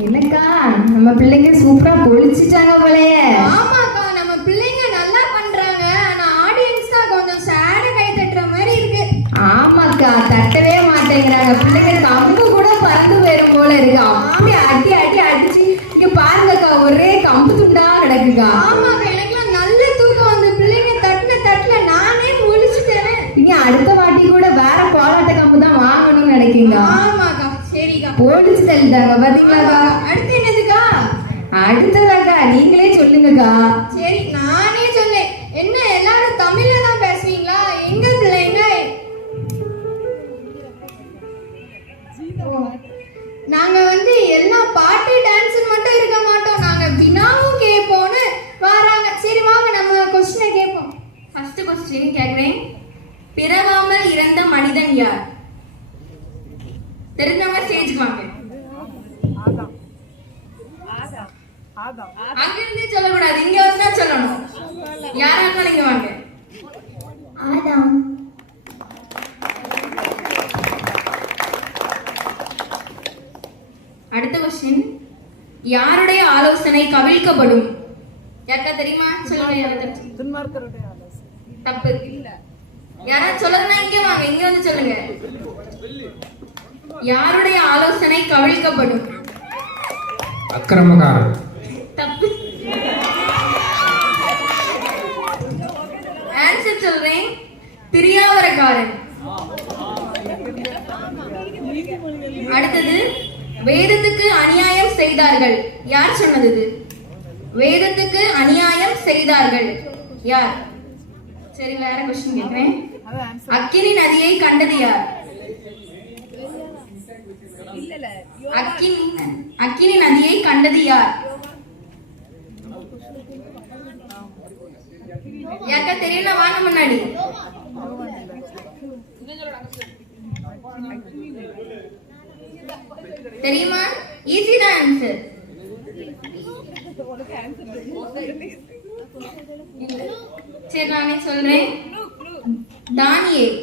என்னக்கா நம்ம பிள்ளைங்க சூப்பரா பொழிச்சிட்டாங்க போலயே. ஆமாக்கா, நம்ம பிள்ளைங்க நல்லா பண்றாங்க. ஆனா ஆடியன்ஸ் தான் கொஞ்சம் சேட கை தட்டுற மாதிரி இருக்கு. ஆமாக்கா, தட்டவே மாட்டேங்கிறாங்க. பிள்ளைங்க கம்பு கூட பறந்து போயிரும் போல இருக்கு. அப்படி அடி அடி அடிச்சு இங்க பாருங்கக்கா, ஒரே கம்பு துண்டா கிடக்குக்கா. ஆமாக்கா, எனக்குலாம் நல்ல தூக்கம் வந்து பிள்ளைங்க தட்டுன தட்டுல நானே முழிச்சுட்டேன். நீங்க அடுத்த வாட்டி கூட வேற கோலாட்ட கம்பு தான் வாங்கணும்னு நினைக்கீங்க. ஆமாக்கா, சரிக்கா. பொழிச்சு தள்ளிட்டாங்க பாத்தீங்களாக்கா. அடுத்து என்னதுக்கா? அடுத்ததாக்கா நீங்களே சொல்லுங்கக்கா. சரி, நானே சொன்னேன். என்ன எல்லாரும் தமிழ்ல தான் பேசுவீங்களா? எங்க பிள்ளைங்க நாங்க வந்து எல்லாம் பாட்டு டான்ஸ் மட்டும் இருக்க மாட்டோம், நாங்க வினாவும் கேட்போம்னு வராங்க. சரி வாங்க நம்ம கொஸ்டினை கேட்போம். ஃபர்ஸ்ட் கொஸ்டின் கேக்குறேன். பிறவாமல் இறந்த மனிதன் யார்? தெரிஞ்சவங்க ஸ்டேஜ்க்கு வாங்க. அங்கிருந்து சொல்லக்கூடாது, இங்க வந்து தான் சொல்லணும். யாரா இருந்தாலும் இங்க வாங்க. ஆதாம். அடுத்த கொஸ்டின். யாருடைய ஆலோசனை கவிழ்க்கப்படும்? யாருக்கா தெரியுமா? சொல்லுங்க. யாராவது தப்பு யாராவது சொல்லுங்கன்னா இங்க வாங்க, இங்க வந்து சொல்லுங்க. யாருடைய ஆலோசனை கவிழ்க்கப்படும்? அக்கிரமக்காரன். தப்பு. ஆன்சர் சொல்றேன். திரியாவரக்காரன். அடுத்தது, வேதத்துக்கு அநியாயம் செய்தார்கள். யார் சொன்னது இது? வேதத்துக்கு அநியாயம் செய்தார்கள் யார்? சரி, வேற கொஸ்டின் கேட்கிறேன். அக்கினி நதியை கண்டது யார்? அக்கினி நதியை கண்டது யார்? யாருக்கா தெரியல? வாங்க முன்னாடி. தெரியுமா? ஈஸி தான் ஆன்சர். சரி, நானே சொல்றேன். தானியேல்.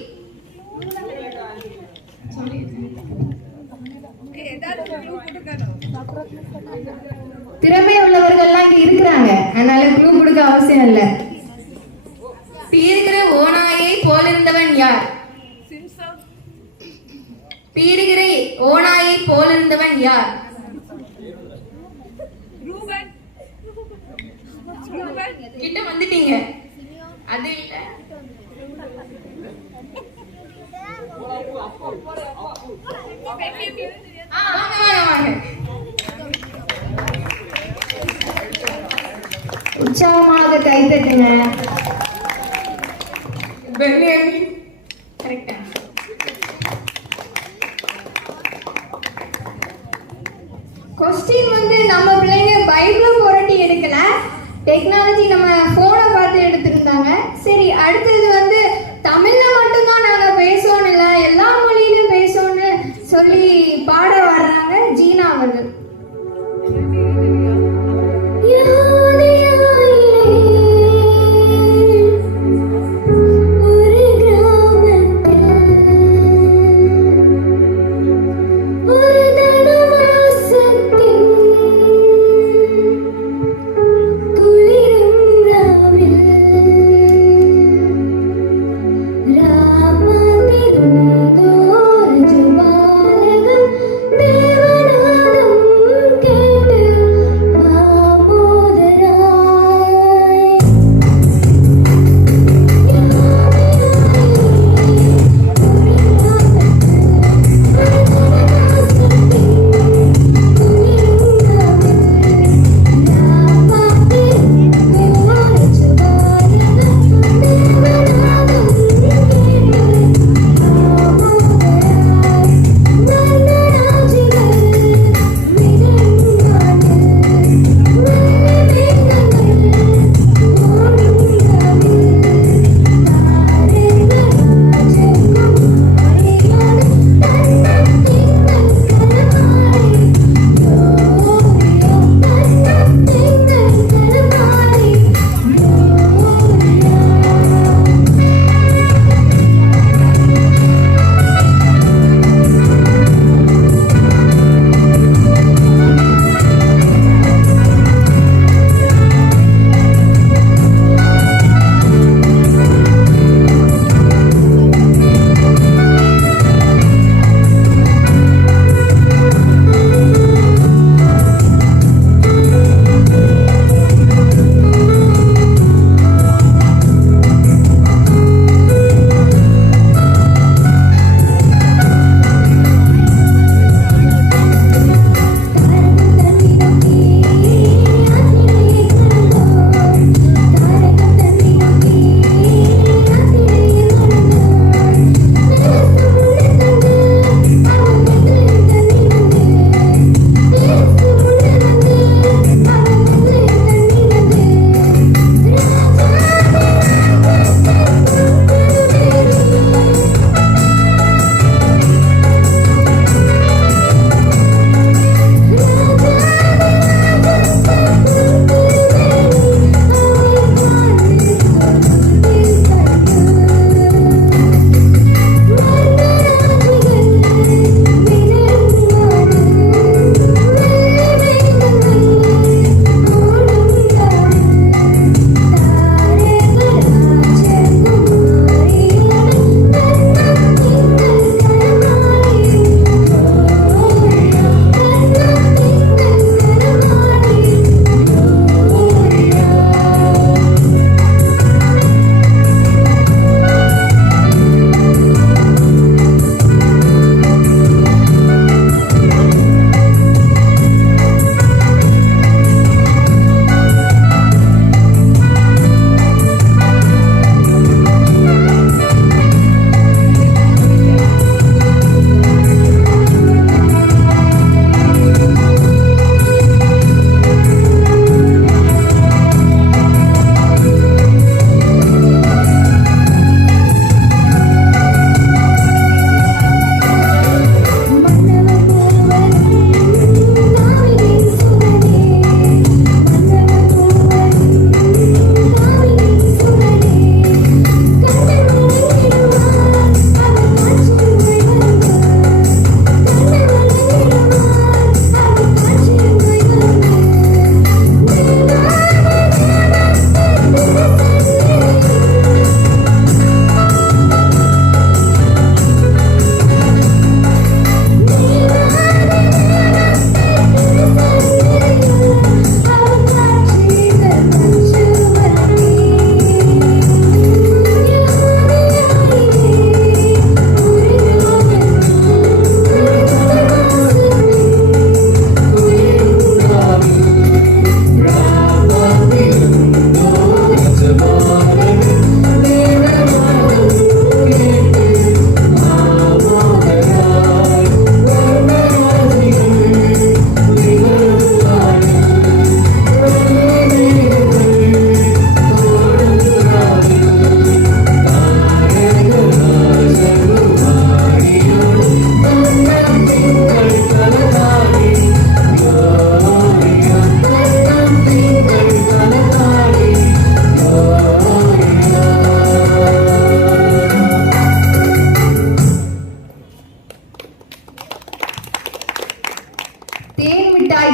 திறமை உள்ளவர்கள்லாம் இங்க இருக்கிறாங்க, அதனால க்ளூ கொடுக்க அவசியம் இல்லை. பீறுகிற ஓநாயை போலிருந்தவன் யார்? பீறுகிற ஓநாயை போலிருந்தவன் யார்? கிட்ட வந்துட்டீங்க. அது இல்ல. வாங்க. உற்சாகமாக கை தட்டுங்க. கரெக்டா? கொஸ்டின் வந்து நம்ம பிள்ளைங்க பைபிளும் புரட்டி எடுக்கல, டெக்னாலஜி நம்ம போனை பார்த்து எடுத்திருந்தாங்க. சரி, அடுத்தது வந்து தமிழ்ல மட்டும்தான் நாங்க பேசணும் இல்லை, எல்லா மொழியிலும் பேசணும்னு சொல்லி பாட வர்றாங்க ஜீனா அவர்கள். ராமதிருந்தோர் ஜபாலகம்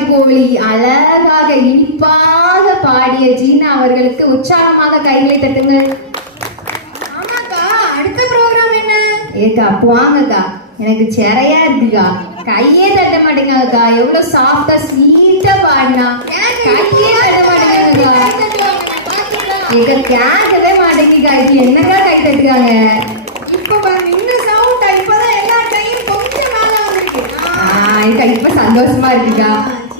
கோழி அழகாக இனிப்பாக பாடிய ஜீனா அவர்களுக்கு உற்சாகமாக கைகளை தட்டுங்கள். ஆமாக்கா, அடுத்த ப்ரோக்ராம் என்ன? ஏக்கா போவாங்கக்கா, எனக்கு சிறையா இருக்குக்கா, கையே தட்ட மாட்டேங்கக்கா. எவ்வளவு சாஃப்டா ஸ்வீட்டா பாடினா, கையே தட்ட மாட்டேங்கக்கா. ஏக்கா கேட்கவே மாட்டேங்குக்கா, இது என்னக்கா கை தட்டுக்காங்க? இப்ப பாருங்க, இன்னும் சவுண்டா, இப்பதான் எல்லா டைம் கொஞ்சம் மேல வந்திருக்கு. ஏக்கா இப்ப சந்தோஷமா இருக்குக்கா.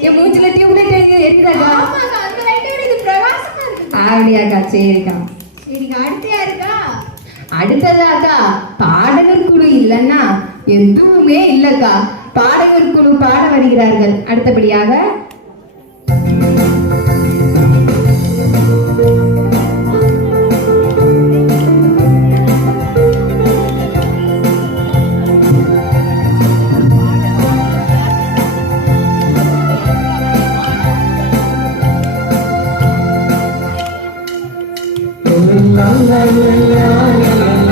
என் மூச்சுல டியூப்லைட் எரியுதாக்கா? ஆமாக்கா, அந்த லைட்டோட இது பிரகாசமா இருக்கு. அப்படியாக்கா, சரிக்கா. சரிக்கா, அடுத்து யாருக்கா? அடுத்ததாக்கா பாடகர் குழு இல்லைன்னா எதுவுமே இல்லக்கா. பாடகர் குழு பாட வருகிறார்கள். அடுத்தபடியாக la la la la la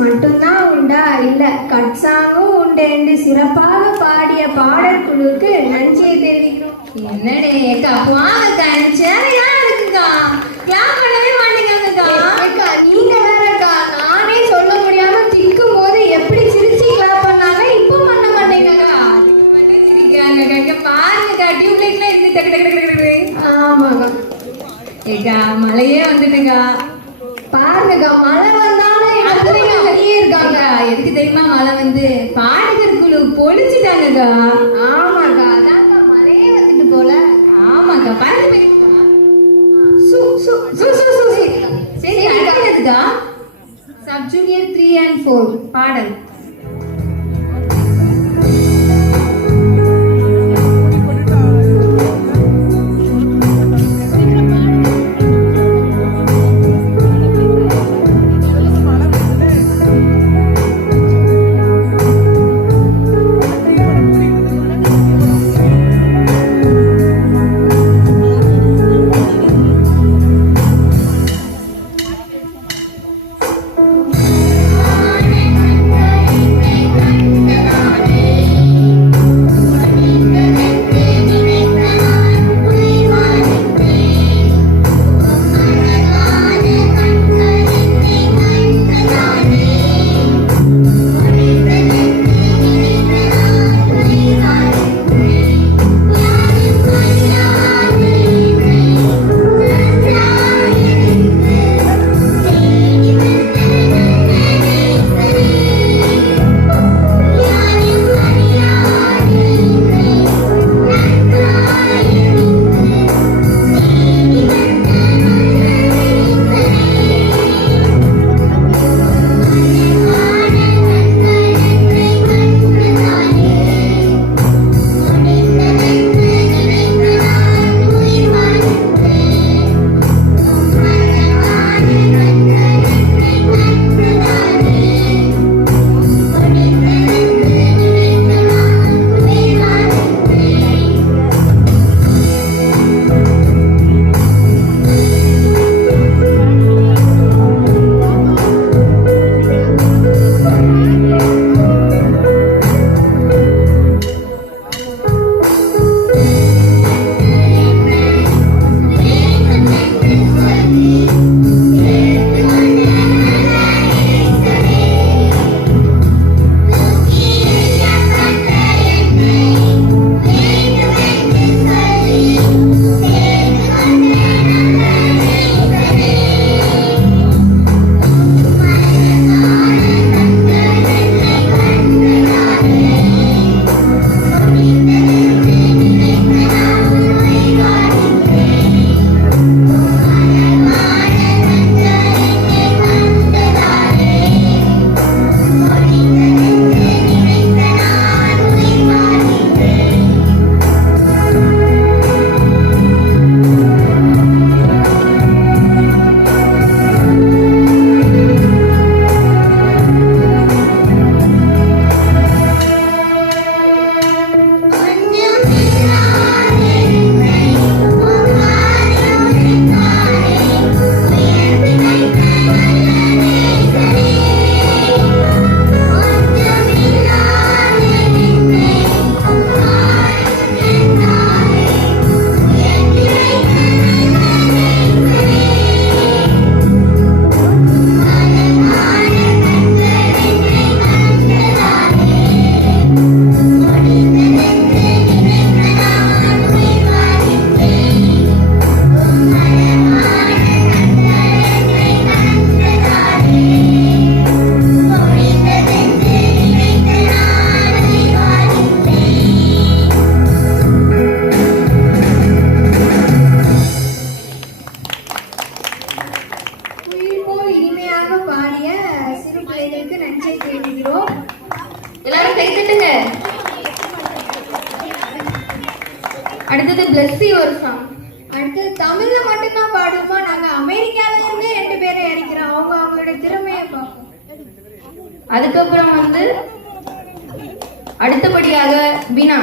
மட்டும்தான் உண்டா இல்ல கட்சாங்கும் உண்டு என்று சிறப்பாக பாடிய பாடல் குழுவுக்கு நன்றியை தெரிவிக்கிறோம். என்னடே அக்கா வாங்கக்கா, எனக்கு சேவையா இருக்குக்கா. கிளாப் பண்ணவே மாட்டேங்காங்கக்கா. அக்கா, நீங்க வேறக்கா, நானே சொல்ல முடியாம திக்கும் போது எப்படி சிரிச்சு கிளாப் பண்ணாங்க, இப்போ பண்ண மாட்டேங்கக்கா. அதுக்கு மட்டும் சிரிக்கிறாங்கக்கா. இங்க பாருங்கக்கா, டியூப்லைட்லாம் இருக்கு. டக்கு டக்கு டக்கு டக்கு. ஆமாக்கா. ஏக்கா மழையே வந்துட்டுக்கா. பாருங்கக்கா, மழை வந்தாலும் எங்க பிள்ளைங்க வெளியே இருக்காங்க. அக்கா, எதுக்கு தெரியுமா மழை வந்து? பாடகர் குழு பொழிச்சிட்டாங்கக்கா. ஆமாக்கா, அதான்க்கா மழையே வந்துட்டு போல. ஆமாக்கா, பறந்து போயிருக்கா. சு சு சு, சு, சு, சு. சரி, அடுத்ததுக்கா சப் ஜூனியர் 3 and 4 பாடல். அடுத்தது பிளஸ்ஸி ஒரு சாங். அடுத்து தமிழ்ல மட்டும்தான் பாடுமா, நாங்க அமெரிக்கால இருந்து 2 பேரை இறக்கிறோம், அவங்க அவங்களோட திறமையை பார்ப்போம். அதுக்கப்புறம் வந்து அடுத்தபடியாக வினா.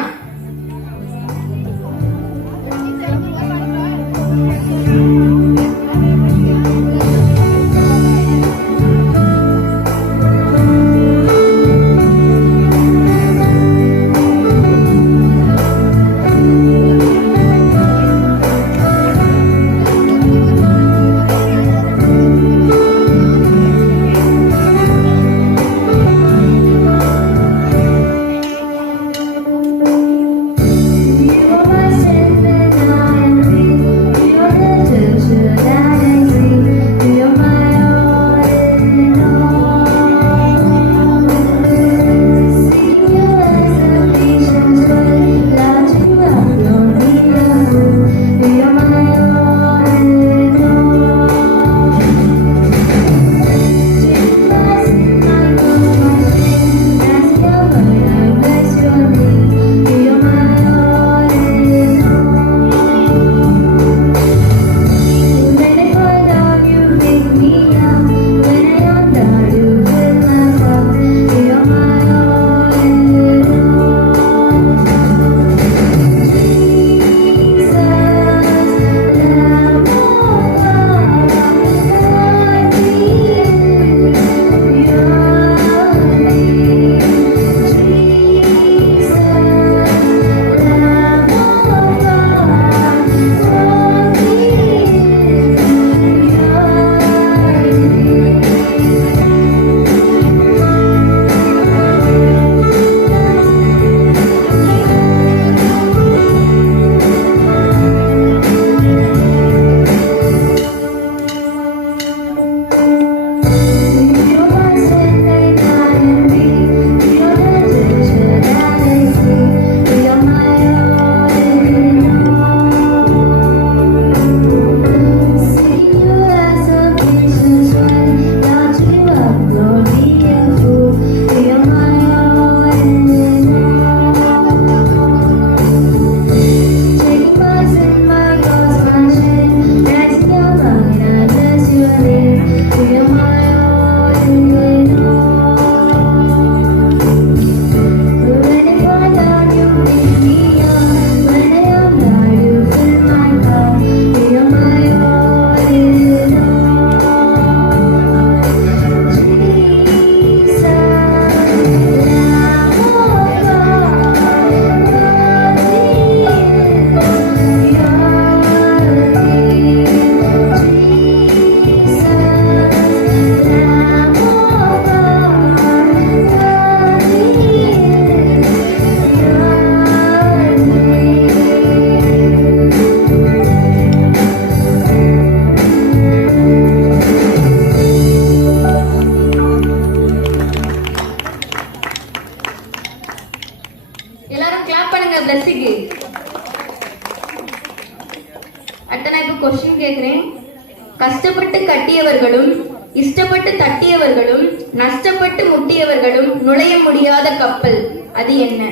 இஷ்டப்பட்டு தட்டியவர்களும் நஷ்டப்பட்டு முட்டியவர்களும் நுழைய முடியாத கப்பல். அது என்ன?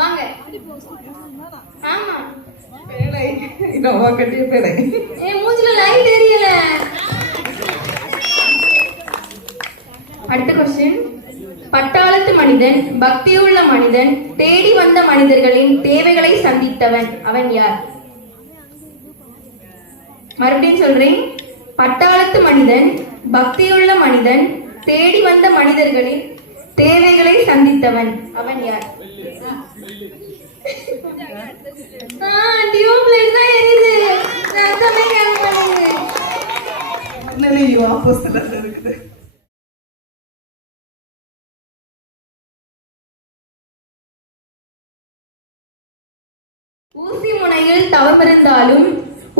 வாங்க. ஆமா. மூஞ்சில லைட் எரியல. அடுத்த கொஸ்டின். பட்டாளத்து மனிதன், பக்தியுள்ள மனிதன், தேடி வந்த மனிதர்களின் தேவைகளை சந்தித்தவன். அவன் யார்? மறுபடியும் சொல்றேன். பட்டாளத்து மனிதன், பக்தியுள்ள மனிதன், தேடி வந்த மனிதர்களின் தேவைகளை சந்தித்தவன். அவன் யார்? டியூப்லைட் தான் எரியுது. ரத்தமே கேட்க மாட்டேங்குது. ஊசி முனையில் தவமிருந்தாலும்,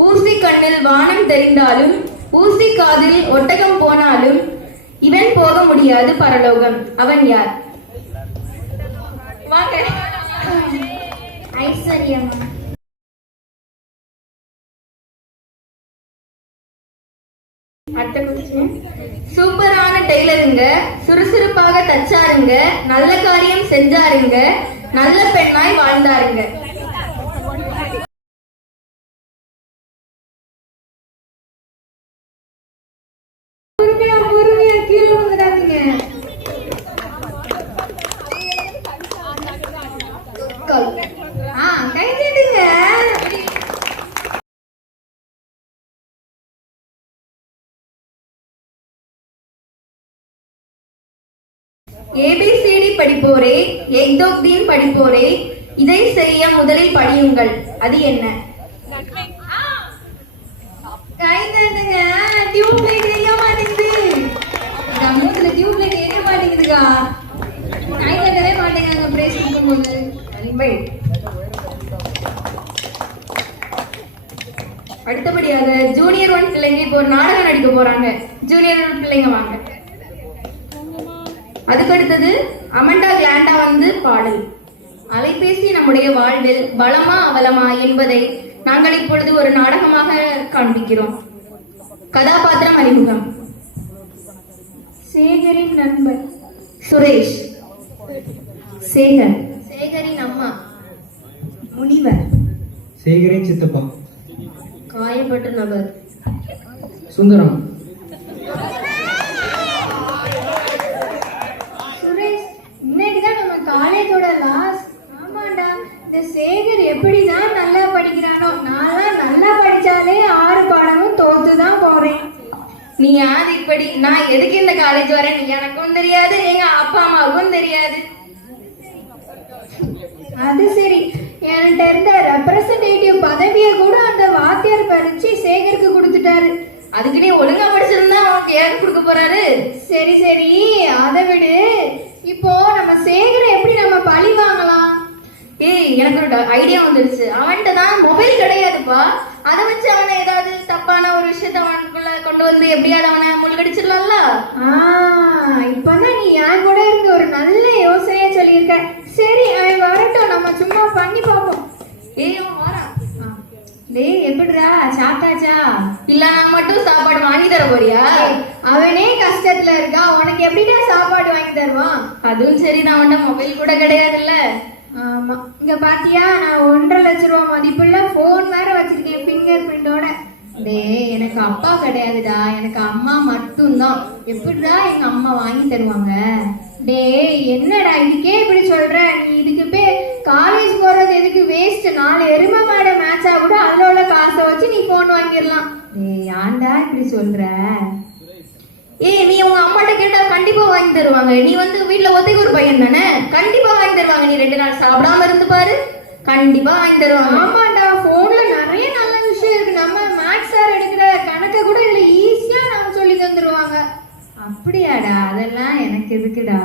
ஊசி கண்ணில் வானம் தெரிந்தாலும், ஊசி காதில் ஒட்டகம் போனாலும் இவன் போக முடியாது பரலோகம். அவன் யார்? வாங்க. ஐஸ்வர்யமா. அடுத்த கொஸ்டின். சூப்பரான டெய்லருங்க, சுறுசுறுப்பாக தச்சாருங்க, நல்ல காரியம் செஞ்சாருங்க, நல்ல பெண்ணாய் வாழ்ந்தாருங்க. பொறுமையா கீழே வந்துடாதீங்க. கை தட்டுங்க. ஏபிசிடி படிப்போரே, எக்தோக்தீன் படிப்போரே, இதை செய்ய முதலில் படியுங்கள். அது என்ன? கை தட்டுங்க. டியூப்லைட் எரிய மாட்டேங்குது. மூத்துல டியூப்லைட் எரிய மாட்டேங்குதுக்கா. கை தட்டவே மாட்டேங்க பிரேஸ் பண்ணும்போது. அடுத்தபடியாக ஜூனியர் 1 பிள்ளைங்க இப்போ ஒரு நாடகம் நடிக்க போறாங்க. ஜூனியர் 1 பிள்ளைங்க வாங்க. அதுக்கு அடுத்தது அமண்டா கிளாண்டா வந்து பாடல். அலைபேசி நம்முடைய வாழ்வில் பலமா அவலமா என்பதை நாங்கள் இப்பொழுது ஒரு நாடகமாக காண்பிக்கிறோம். கதாபாத்திரம் அறிமுகம். சேகரின் நண்பர் சுரேஷ். சேகர். சேகரின் அம்மா முனிவர். சேகரின் சித்தப்பா காயப்பட்ட நபர். சுந்தரம். சுரேஷ், இன்னைக்குதான் நம்ம காலேஜோட லாஸ்ட். ஆமாண்டா, இந்த சேகர் எப்படிதான் நல்லா படிக்கிறானோ. நான்லாம் நல்லா படிச்சாலே 6 பாடமும் தோத்துதான் போறேன். நீ யார் இப்படி? நான் எதுக்கு இந்த காலேஜ் வரேன் எனக்கும் தெரியாது, எங்க அப்பா அம்மாவுக்கும் தெரியாது. அது சரி, என்கிட்ட இருந்த ரெப்ரசன்டேட்டிவ் பதவியை கூட அந்த வாத்தியார் பறிச்சு சேகருக்கு கொடுத்துட்டாரு. அதுக்கு நீ ஒழுங்கா படிச்சிருந்தா அவனுக்கு ஏன் கொடுக்க போறாரு? சரி சரி, அதை விடு. இப்போ நம்ம சேகரை எப்படி நம்ம பழி வாங்கலாம்? எனக்கு ஒரு ஐடியா வந்துருச்சு. அவன்கிட்ட தான் மொபைல் கிடையாதுப்பா. அதை வச்சு அவனை ஏதாவது தப்பான ஒரு விஷயத்த அவனுக்குள்ள கொண்டு வந்து எப்படியாவது அவனை முழுகடிச்சிடலாம்ல. இப்பதான் நீ என் கூட இருந்து ஒரு நல்ல யோசனையா சொல்லியிருக்க. சரி, அவன் வரட்டும், நம்ம சும்மா பண்ணி பார்ப்போம். அவன் வாரான். டேய், எப்படிடா, சாப்பிட்டாச்சா? இல்ல, நான் மட்டும் சாப்பாடு வாங்கி தர போறியா? அவனே கஷ்டத்துல இருக்கா, உனக்கு எப்படிடா சாப்பாடு வாங்கி தருவான்? அதுவும் சரிதான், அவன்கிட்ட மொபைல் கூட கிடையாதுல்ல. ஆமா, இங்க பாத்தியா, நான் 1.5 லட்ச ரூபா மதிப்புள்ள போன் வேற வச்சிருக்கேன், பிங்கர் பிரிண்டோட. டேய், எனக்கு அப்பா கிடையாதுடா, எனக்கு அம்மா மட்டும்தான். எப்படிடா எங்க அம்மா வாங்கி தருவாங்க? டேய், என்னடா இதுக்கே இப்படி சொல்ற? நீ இதுக்கு போய் காலேஜ் போறது எதுக்கு? வேஸ்ட். 4 எருமை மாடை மேட்சா கூட அதுல உள்ள காசை வச்சு நீ போன் வாங்கிடலாம். டேய், ஏன்டா இப்படி சொல்ற? நீ உங்க அம்மாட்ட கேட்டா கண்டிப்பா வாங்கி தருவாங்க. நீ வந்து வீட்டுல ஒத்தைக்கு ஒரு பையன் தானே, கண்டிப்பா வாங்கி தருவாங்க. நீ 2 நாள் சாப்பிடாம இருந்து பாரு, கண்டிப்பா வாங்கி தருவாங்க. ஆமாண்டா, போன்ல நிறைய நல்ல விஷயம் இருக்கு. நம்ம மேக்ஸ் சார் எடுக்கிற கணக்கை கூட இதுல ஈஸியா நம்ம சொல்லி தந்துருவாங்க. அப்படியாடா? அதெல்லாம் எனக்கு எதுக்குடா?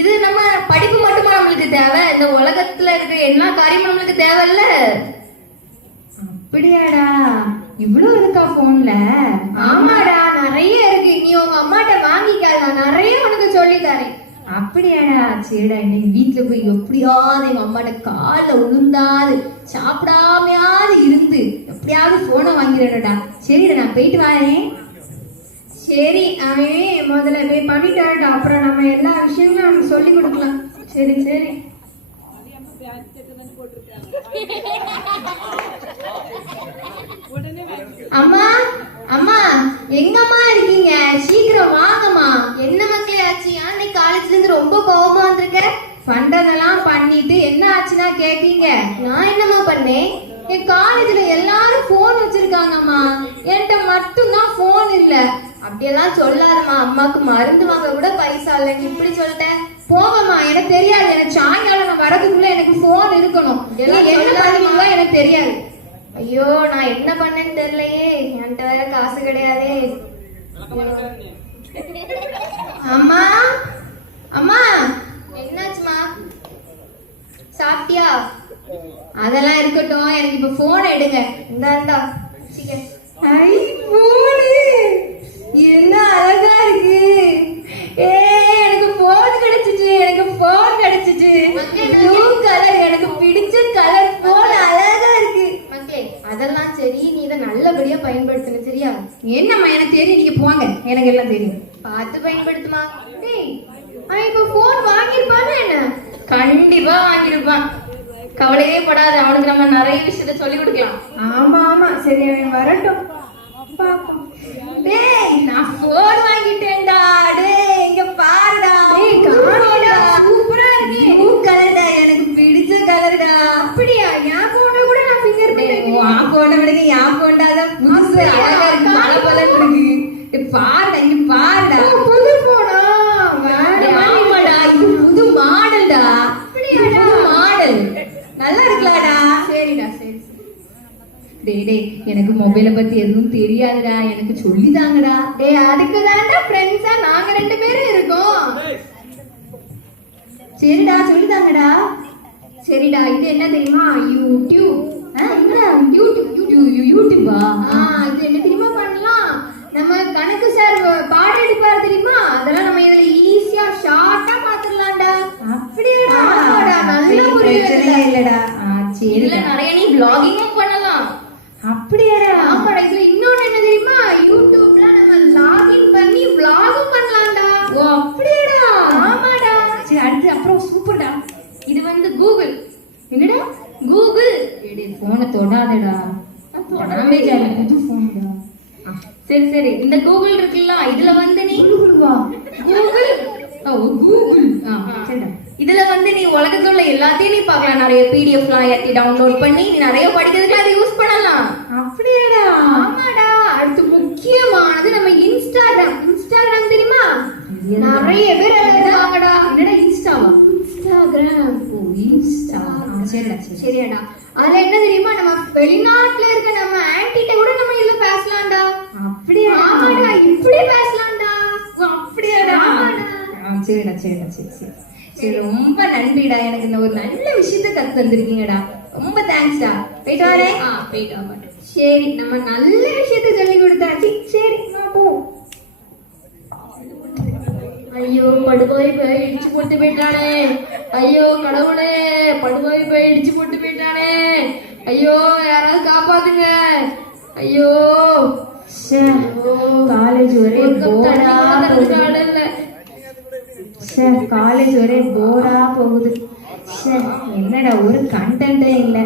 இது நம்ம படிப்பு மட்டுமா நம்மளுக்கு தேவை? இந்த உலகத்துல இருக்கிற எல்லா காரியமும் நம்மளுக்கு தேவையில்ல. அப்படியாடா? இவ்வளவு இருக்கா போன்ல? ஆமாடா, நிறைய இருக்கு. நீ உங்க அம்மாட்ட வாங்கிக்காத, நான் நிறைய உனக்கு சொல்லி தரேன். அப்படியாடா? சரிடா, இன்னைக்கு வீட்டுல போய் எப்படியாவது எங்க அம்மாட்ட காலில் உளுந்தாது சாப்பிடாமையாவது இருந்து எப்படியாவது போனை வாங்கிடடா. சரிடா, நான் போயிட்டு வரேன். சரி அவன் முதல்ல போய் பண்ணிட்டாடா, அப்புறம் நம்ம எல்லா விஷயங்களும் அவனுக்கு சொல்லி கொடுக்கலாம். சரி சரி. அம்மா அம்மா எங்கம்மா இருக்கீங்க? சீக்கிரம் வாங்கம்மா. என்ன மக்களே ஆச்சு? அன்னைக்கு காலேஜ்ல இருந்து ரொம்ப கோவமா வந்திருக்க. பண்றதெல்லாம் பண்ணிட்டு என்ன ஆச்சுன்னா கேட்டீங்க. நான் என்னம்மா பண்ணேன்? என் காலேஜ்ல எல்லாரும் போன் வச்சிருக்காங்கம்மா, என்கிட்ட மட்டும்தான் போன் இல்ல. அப்படியெல்லாம் சொல்லாதம்மா, அம்மாக்கு மருந்து வாங்க கூட பைசா இல்ல, நீ இப்படி சொல்லிட்ட. போங்கம்மா, எனக்கு தெரியாது. எனக்கு சாயங்காலம் நான் வரதுக்குள்ள எனக்கு போன் இருக்கணும். இதெல்லாம் நீங்க என்ன சொல்லாதம்மா. பண்ணுவீங்களோ எனக்கு தெரியாது. ஐயோ நான் என்ன பண்ணேன்னு தெரியலையே, என்கிட்ட வேற காசு கிடையாதே. அம்மா அம்மா என்னாச்சுமா? சாப்பிட்டியா? அதெல்லாம் இருக்கட்டும், எனக்கு இப்ப போன் எடுங்க. இந்தா சீக்கிரம். ஐ போனு என்ன அழகா இருக்கு. எனக்கு போன் கிடைச்சிச்சு, எனக்கு போன் கிடைச்சிச்சு. ப்ளூ கலர், எனக்கு பிடிச்ச கலர். போன் அழகா இருக்கு. மக்களே அதெல்லாம் சரி, நீ இதை நல்லபடியா பயன்படுத்தணும் சரியா? என்னம்மா எனக்கு தெரியும், நீங்க போங்க, எனக்கு எல்லாம் தெரியும். பார்த்து பயன்படுத்துமா. டேய், அவன் இப்ப போன் வாங்கிருப்பானா என்ன? கண்டிப்பா வாங்கியிருப்பான், கவலையே படாத. அவனுக்கு நம்ம நிறைய விஷயத்த சொல்லி கொடுக்கலாம். ஆமா ஆமா, சரி அவன் வரட்டும் பாப்போம். டேய் நான் போன் வாங்கிட்டேன்டா. டேய் இங்க பாருடா. டேய் காமிடா, சூப்பரா இருக்கு. ப்ளூ கலர்டா, எனக்கு பிடிச்ச கலர்டா. அப்படியா? என் போன்ல கூட நான் ஃபிங்கர் பிரிண்ட். உன் போன்ல விடுங்க, என் போன்டா தான் புதுசு அழகா இருக்கு, பளபளன்னு இருக்கு. டேய் பாருடா, இங்க பாருடா. புது போனா? ஆமாடா, இது புது மாடல்டா. அப்படியாடா? புது மாடல் நல்லா இருக்கலாடா. சரிடா சரி. டேய் டேய், எனக்கு மொபைலை பத்தி எதுவும் தெரியாதுடா, எனக்கு சொல்லிதாங்கடா. டேய் அதுக்கு தான்டா ஃப்ரெண்ட்ஸா நாங்க 2 பேரும் இருக்கோம். சரிடா சொல்லிதாங்கடா. சரிடா, இது என்ன தெரியுமா? யூடியூப். என்னடா யூடியூபா? இது என்ன தெரியுமா பண்ணலாம்? நம்ம கணக்கு சார் பாடம் எடுப்பாரு தெரியுமா? அதெல்லாம் நம்ம இதுல ஈஸியா ஷார்ட்டா பாத்துடலாம்டா. அப்படியேடா? ஆமாடா, நல்ல பிரச்சனை இல்லடா. சரி, இதுல நிறைய நீ vlogging-உம் பண்ணலாம். அப்படியேடா? ஆமாடா, இதுல இன்னொன்னு என்ன தெரியுமா? யூடியூப்ல நம்ம லாகின் பண்ணி vlog-உம் பண்ணலாம்டா. ஓ அப்படியேடா? ஆமாடா. சரி அடுத்து அப்புறம் சூப்பர்டா. இது வந்து கூகுள். என்னடா கூகுள்? டேய் போனை தொடாதடா. டேமேஜ் ஆன புது போன்டா. சரி சரி, இந்த கூகுள் இருக்குல்ல, இதுல வந்து நீ கூகுள்வா? Google Google. சரிடா. இதுல வந்து நீ உலகத்துல உள்ள எல்லாத்தையும் நீ பார்க்கலாம். நிறைய பிடிஎஃப்லாம் ஏத்தி டவுன்லோட் பண்ணி நீ நிறைய படிக்கிறதுக்கு அதை யூஸ் பண்ணலாம். அப்படியேடா? ஆமாடா. அடுத்து முக்கியமானது நம்ம இன்ஸ்டாகிராம். இன்ஸ்டாகிராம் தெரியுமா? நிறைய பேர் எழுதுவாங்கடா. என்னடா இன்ஸ்டாவா? இன்ஸ்டாகிராம். ஓ இன்ஸ்டா. சரிடா சரியாடா. அதுல என்ன தெரியுமா? நம்ம வெளிநாட்டுல இருக்க நம்ம ஆன்டிட்ட கூட நம்ம இதுல பேசலாம்டா. அப்படியா? ஆமாடா, இப்படி பேசலாம்டா. ஓ அப்படியாடா? ஆமாடா. சரிடா சரிடா சரி சரி சரி. ரொம்ப நன்றிடா, எனக்கு இந்த ஒரு நல்ல விஷயத்த கத்து தந்திருக்கீங்கடா. ரொம்ப தேங்க்ஸ்டா. போயிட்டு வரேன். போயிட்டு வா. சரி, நம்ம நல்ல விஷயத்த சொல்லி கொடுத்தாச்சு. சரி நான் போ. ஐயோ படுகோய் போய் இடிச்சு போட்டு போயிட்டானே. ஐயோ கடவுளே, படுகோய் போய் இடிச்சு போட்டு போயிட்டானே. ஐயோ யாராவது காப்பாத்துங்க. ஐயோ காலேஜ் ஒரே போரா போகுது. காலேஜ் ஒரே போரா போகுது. என்னடா ஒரு கண்டென்ட்டே இல்ல.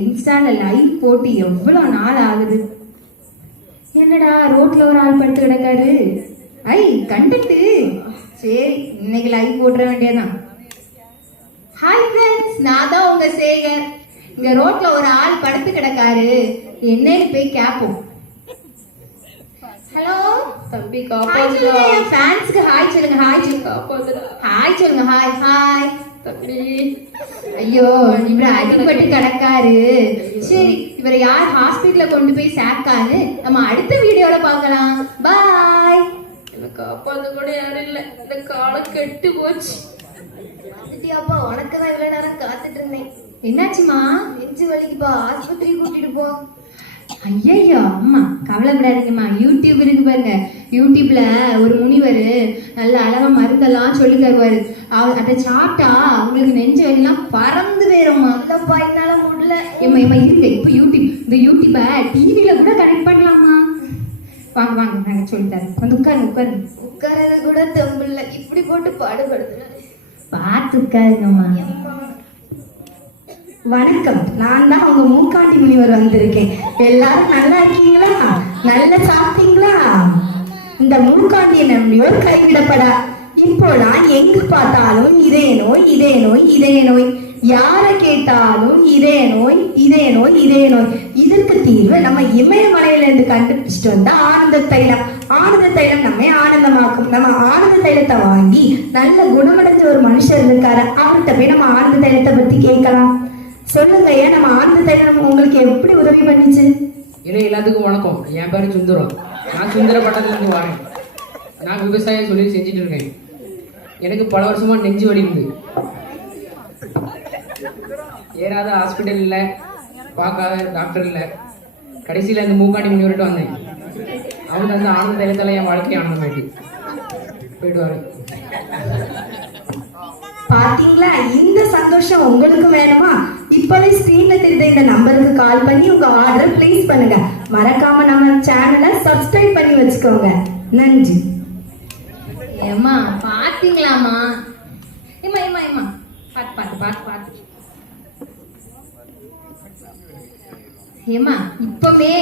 இன்ஸ்டால லைவ் போட்டு எவ்வளவு நாள் ஆகுது. என்னடா ரோட்ல ஒரு ஆள் படுத்து கிடக்காரு. ஐ கண்டென்ட். சரி இன்னைக்கு லைவ் போட்டுற வேண்டியதான். ஹாய் ஃப்ரெண்ட்ஸ், நான் தான் உங்க சேகர். இங்க ரோட்ல ஒரு ஆள் படுத்து கிடக்காரு, என்னன்னு போய் கேப்போம். ஹலோ தம்பி காப்பாத்துடா. ஃபேன்ஸ்க்கு ஹாய் சொல்லுங்க. ஹாய் சொல்லுங்க. காப்பாத்துடா ஹாய் சொல்லுங்க. Hi hi. தம்பி. ஐயோ இவரை அடிபட்டு கிடக்காரு. சரி இவரை யார் ஹாஸ்பிட்டல்ல கொண்டு போய் சேர்க்கான்னு நம்ம அடுத்த வீடியோல பார்க்கலாம். பாய். எனக்கு காப்பாத்து கூட யாரும் இல்ல, இந்த காலம் கெட்டு போச்சு. அப்பா உனக்கு தான் இவ்வளவு நேரம் காத்துட்டு இருந்தேன். என்னாச்சுமா? நெஞ்சு வலிக்குப்பா, ஆஸ்பத்திரி கூட்டிட்டு போ. ஐயோ அம்மா கவலைப்படாதீங்கம்மா, யூடியூப் இருக்கு பாருங்க. யூடியூப்ல ஒரு முனிவர் நல்ல அழகா மருந்தெல்லாம் சொல்லி தருவாரு. அதை சாப்பிட்டா உங்களுக்கு நெஞ்சு வலிலாம் பறந்து போயிரும்மா. இல்லப்பா என்னால முடியல. ஏமா ஏமா இருங்க, இப்ப யூடியூப், இந்த யூடியூப டிவில கூட கனெக்ட் பண்ணலாமா? வாங்க வாங்க நாங்க சொல்லித்தரேன். வந்து உட்காருங்க உட்காருங்க. உட்காரது கூட தெம்பில்ல, இப்படி போட்டு பாடுபடுத்துறேன். பார்த்து உட்காருங்கம்மா. வணக்கம், நான் தான் உங்க மூக்காண்டி முனிவர் வந்திருக்கேன். எல்லாரும் நல்லா இருக்கீங்களா? நல்லா சாப்பிட்டீங்களா? இந்த மூக்காண்டிய நம்பியோர் கைவிடப்படா. இப்போதான் எங்கு பார்த்தாலும் இதே நோய் இதே நோய் இதே நோய், யாரை கேட்டாலும் இதே நோய் இதே நோய் இதே நோய். இதற்கு தீர்வு நம்ம இமயமலையில இருந்து கண்டுபிடிச்சிட்டு வந்த ஆனந்த தைலம். ஆனந்த தைலம் நம்மை ஆனந்தமாக்கும். நம்ம ஆனந்த தைலத்தை வாங்கி நல்ல குணமடைஞ்ச ஒரு மனுஷர் இருக்காரு, அவர்கிட்ட போய் நம்ம ஆனந்த தைலத்தை பத்தி கேட்கலாம். சொல்லுங்க ஐயா, நம்ம ஆனந்த தைலம் உங்களுக்கு எப்படி உதவி பண்ணிச்சு? ஏன்னா எல்லாத்துக்கும் வணக்கம். என் பேரு சுந்தரம். நான் சுந்தரப்பட்டத்துலேருந்து வரேன். நான் விவசாயம் சொல்லி செஞ்சுட்டு இருக்கேன். எனக்கு பல வருஷமா நெஞ்சு வலி இருந்து ஏறாத ஹாஸ்பிட்டல் இல்லை, பார்க்காத டாக்டர் இல்லை. கடைசியில் அந்த மூக்காண்டி முனிவர்கிட்ட வந்தேன். அவங்க அந்த ஆனந்த தைலத்தால என் வாழ்க்கையை ஆனந்தமாயிட்டு போயிட்டு வரேன். பாத்தீங்களா, இந்த சந்தோஷம் உங்களுக்கு வேணுமா? இப்பவே ஸ்கிரீன்ல தெரிந்த இந்த நம்பருக்கு கால் பண்ணி உங்க ஆர்டர் பிளேஸ் பண்ணுங்க. மறக்காம நம்ம சேனலை சப்ஸ்கிரைப் பண்ணி வச்சுக்கோங்க. நன்றி. ஏம்மா பாத்தீங்களாமா? ஏமா ஏமா ஏமா பாத்து பாத்து பாத்து பாத்து. ஏமா இப்பவே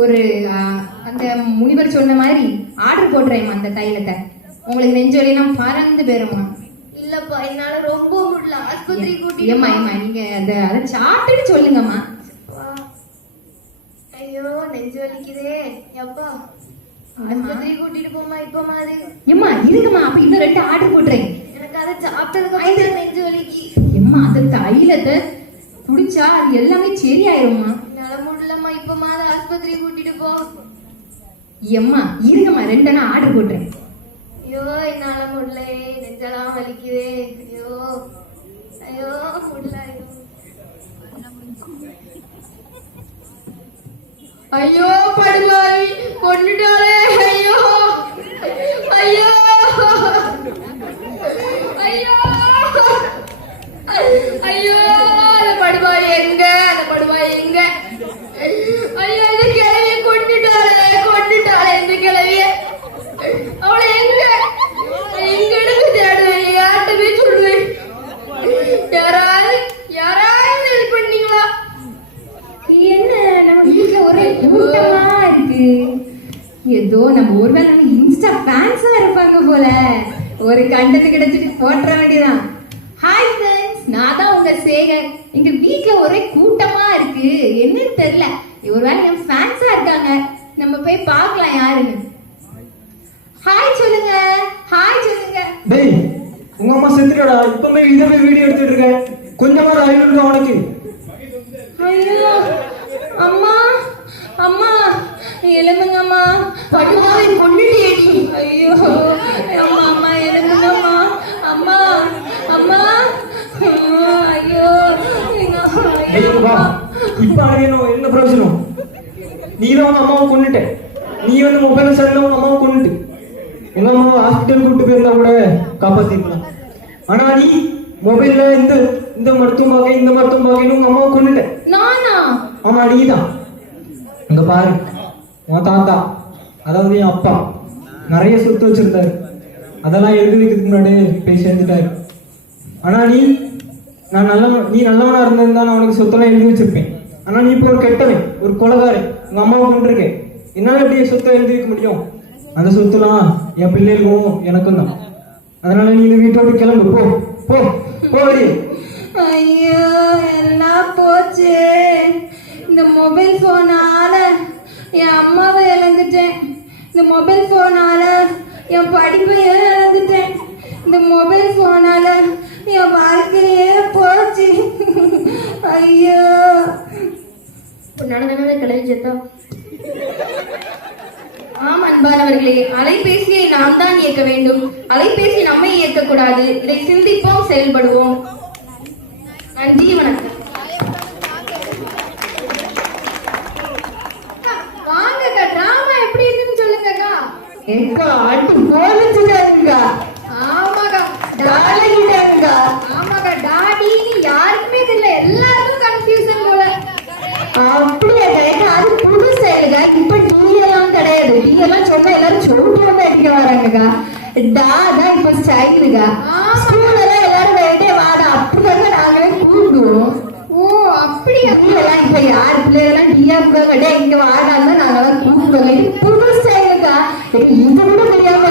ஒரு அந்த முனிவர் சொன்ன மாதிரி ஆர்டர் போடுறேம்மா. அந்த தைலத்தை உங்களுக்கு நெஞ்சொலியெல்லாம் பறந்து போயிருமா? இல்லப்பா, என்னால ரொம்ப முடியல, ஆஸ்பத்திரி கூட்டிட்டு ஏமா ஏமா நீங்க அதை சாப்பிட்டுட்டு சொல்லுங்கம்மா. போ. ஐயோ நெஞ்சு வலிக்குதே அப்பா, ஆஸ்பத்திரி கூட்டிட்டு போமா இப்ப மாதிரி. ஏம்மா இருங்கம்மா, அப்ப இன்னும் 2 ஆர்டர் போடுறேன். எனக்கு அதை சாப்பிட்டதுக்கு அப்புறம் நெஞ்சு வலிக்கு. ஏம்மா அந்த தைலத்தை குடிச்சா அது எல்லாமே சரியாயிரும்மா. என்னால முடியலம்மா, இப்ப மாதிரி ஆஸ்பத்திரி கூட்டிட்டு போ. ஏம்மா இருங்கம்மா, 2 ஆர்டர் போடுறேன். ஐயோ என்னால முடியல, நெஞ்செல்லாம் வலிக்குதே. ஐயோ ஐயோ முடியல. ஐயோ படுவாய் கொண்டுட்டாளே. ஐயோ ஐயோ ஐயோ ஐயோ, அந்த படுவாய் எங்க? அந்த படுவாய் எங்க? ஐயோ இந்த கிழவிய கொண்டுட்டாளே கொண்டுட்டாளே இந்த கிழவிய. அவளை எங்க எங்க எடுத்து தேடுவேன்? யார்கிட்ட போய் சொல்லுவேன்? யாராவது யாராவது ஹெல்ப் பண்ணீங்களா? என்ன நம்ம வீட்டுல ஒரே கூட்டமா இருக்கு. ஏதோ நம்ம ஒருவேளை நம்ம இன்ஸ்டா ஃபேன்ஸா இருப்பாங்க போல. ஒரு கண்டது கிடைச்சிட்டு போட்டுற வேண்டியதான். ஹாய் ஃப்ரெண்ட்ஸ், நான் தான் உங்க சேகர். எங்க வீட்டுல ஒரே கூட்டமா இருக்கு, என்னன்னு தெரியல. ஒருவேளை என் ஃபேன்ஸா இருக்காங்க, நம்ம போய் பார்க்கலாம் யாருன்னு. ஹாய் சொல்லுங்க, ஹாய் சொல்லுங்க. டேய், உங்க அம்மா செத்துடா. இப்பவே இதவே வீடியோ எடுத்துட்டு இருக்கேன். கொஞ்சமா அறிவு இருக்கா உனக்கு? ஐயோ அம்மா அம்மா எழுந்துங்கம்மா. படுவாவை கொண்டுட்டேடி. ஐயோ அம்மா அம்மா எழுந்துங்கம்மா. அம்மா அம்மா ஐயோ டேய் வா, இப்ப அழகணும் என்ன பிரயோஜனம்? நீ தான் உங்க அம்மாவை கொண்டுட்ட. நீ வந்து மொபைல் சரியில்லை, உங்க அம்மாவை கொண்டுட்டு உங்க அம்மாவை ஹாஸ்பிட்டல் கூட்டு போயிருந்தா கூட காப்பாத்திருக்கலாம். ஆனா நீ மொபைல்ல இந்த இந்த மருத்துவமாக இந்த மருத்துவமாக உங்க அம்மாவை கொண்டுட்ட. நானா? ஆமா நீதான். இங்க பாரு, உன் தாத்தா, அதாவது என் அப்பா நிறைய சொத்து வச்சிருந்தாரு. அதெல்லாம் எழுதி வைக்கிறதுக்கு முன்னாடி போய் சேர்ந்துட்டாரு. ஆனா நீ நல்லவனா இருந்திருந்தா நான் உனக்கு சொத்தெல்லாம் எழுதி வச்சிருப்பேன். ஆனா நீ இப்போ ஒரு கெட்டவன், ஒரு கொலைகாரன். உங்க அம்மாவை கொண்டிருக்கேன். என்னால எப்படி சொத்தை எழுதி வைக்க முடியும்? அந்த சொத்துலாம் என் பிள்ளைகளுக்கும் எனக்கும் தான். அதனால நீ இந்த வீட்டோட கிளம்பு. போ போ போ வெளியே. ஐயோ எல்லாம் போச்சு. இந்த மொபைல் போனால என் அம்மாவை இழந்துட்டேன். இந்த மொபைல் போனால என் படிப்பை இழந்துட்டேன். இந்த மொபைல் போனால என் வாழ்க்கையே போச்சு. ஐயோ நடந்தனவே கிடைச்சதா? ஆம் அன்பானவர்களே, அலைபேசியை நாம் தான் இயக்க வேண்டும், அலைபேசி நம்மை இயக்கக்கூடாது. இதை சிந்திப்போம், செயல்படுவோம். நன்றி, வணக்கம். வாங்கக்கா, டிராமா எப்படி இருக்குன்னு சொல்லுங்கக்கா. எங்கா அட்டு போலிச்சுட்டாருங்கா. ஆமாக்கா, டாலிட்டாருங்கா. ஆமாக்கா, டாடின்னு யாருக்குமே தெரியல, எல்லாருக்கும் கன்ஃபியூசன் போல. அப்படியே அது புது ஸ்டைலுங்க. இப்ப டீ எல்லாம் கிடையாது. கிடையாது. டீ எல்லாம் சொன்னா எல்லாரும் சொல்லிட்டு வந்து அடிக்க வராங்கக்கா. தான் இப்ப ஸ்டைலுக்கா. ஸ்கூல்ல எல்லாம் எல்லாரும் வேண்டே வாடா அப்படிதாங்க நாங்களே கூப்பிடுவோம். ஓ அப்படியா? எல்லாம் இப்ப யாரு பிள்ளைகள்லாம் டீயா கூட இங்க வாடான்னு நாங்கெல்லாம் கூப்பிடுவோம். இது புது ஸ்டைலுக்கா. இது கூட தெரியாம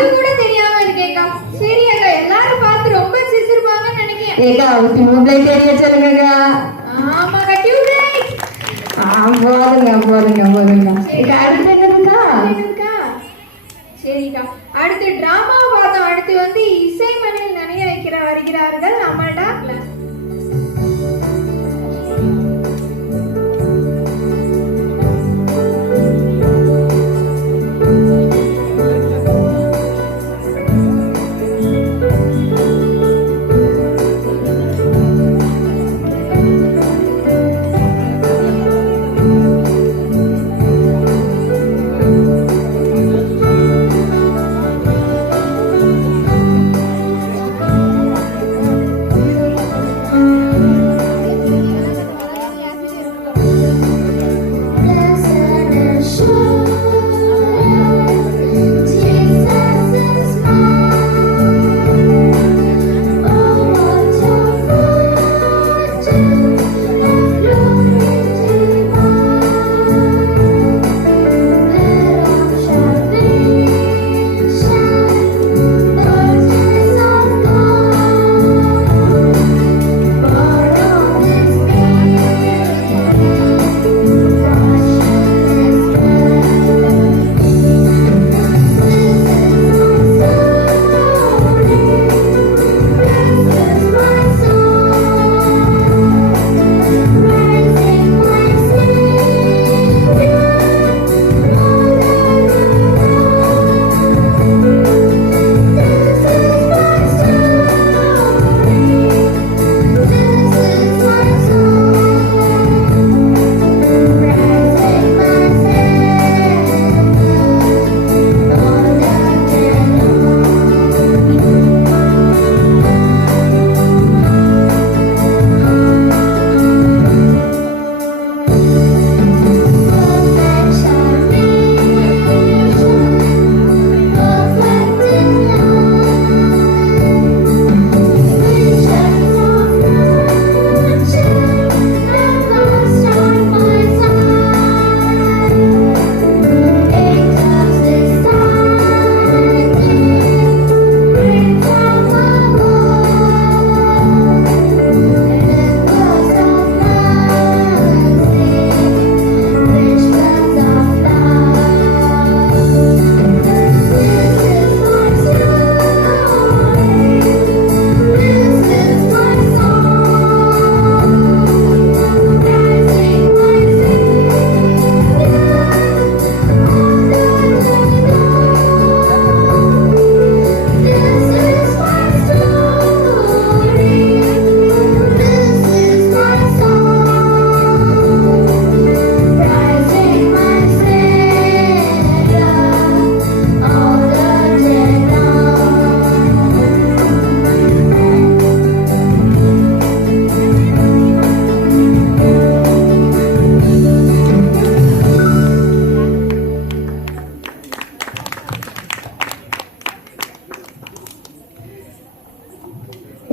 இது கூட தெரியாம இருக்கேக்கா. சரி அக்கா, எல்லாரும் பார்த்து ரொம்ப சிரிச்சிருப்பாங்கன்னு நினைக்கிறேன். ஏக்கா டியூப்லைட் தெரிய சொல்லுங்கக்கா. ஆமாக்கா டியூப்லைட். போதுங்க. அடுத்து என்னதுக்கா? சரிக்கா, அடுத்து டிராமா பார்த்தோம். அடுத்து வந்து இசை மணியில் நனைய வருகிறார்கள் அமல்டா கிளாஸ்.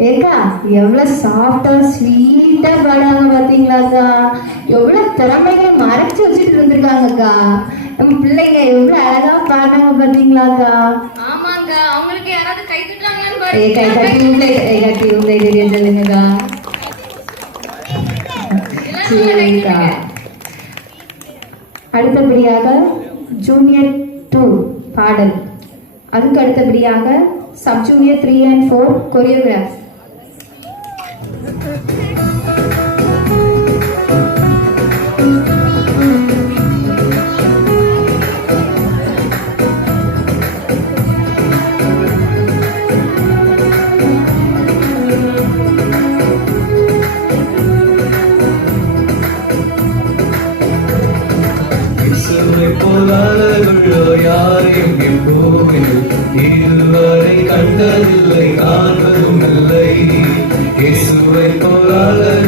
ஏக்கா எவ்வளவு சாஃப்டா ஸ்வீட்டா பாடாங்க பாத்தீங்களாக்கா. எவ்வளவு திறமைகளை மறைச்சு வச்சுட்டு இருந்திருக்காங்கக்கா. நம்ம பிள்ளைங்க எவ்வளவு அழகா பாடுறாங்க பாத்தீங்களாக்கா. ஆமாங்க, அவங்களுக்கு யாராவது கை தட்டுறாங்களான்னு டியூப்லைட் தெரிய சொல்லுங்கக்கா. சரிக்கா, அடுத்தபடியாக ஜூனியர் 2 பாடல். அதுக்கு அடுத்தபடியாக சப் ஜூனியர் 3 and 4 கொரியோகிராஃப். யாரையும் எப்போதும் இதுவரை கண்டதில்லை, காண்பதும் இல்லை. இயேசுவை போலாளர்கள்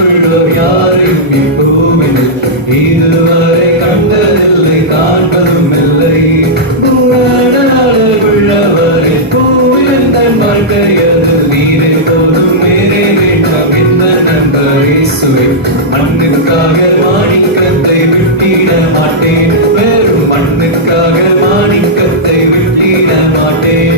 மண்ணுக்காக மாணிக்கத்தை விட்டிட மாட்டேன்.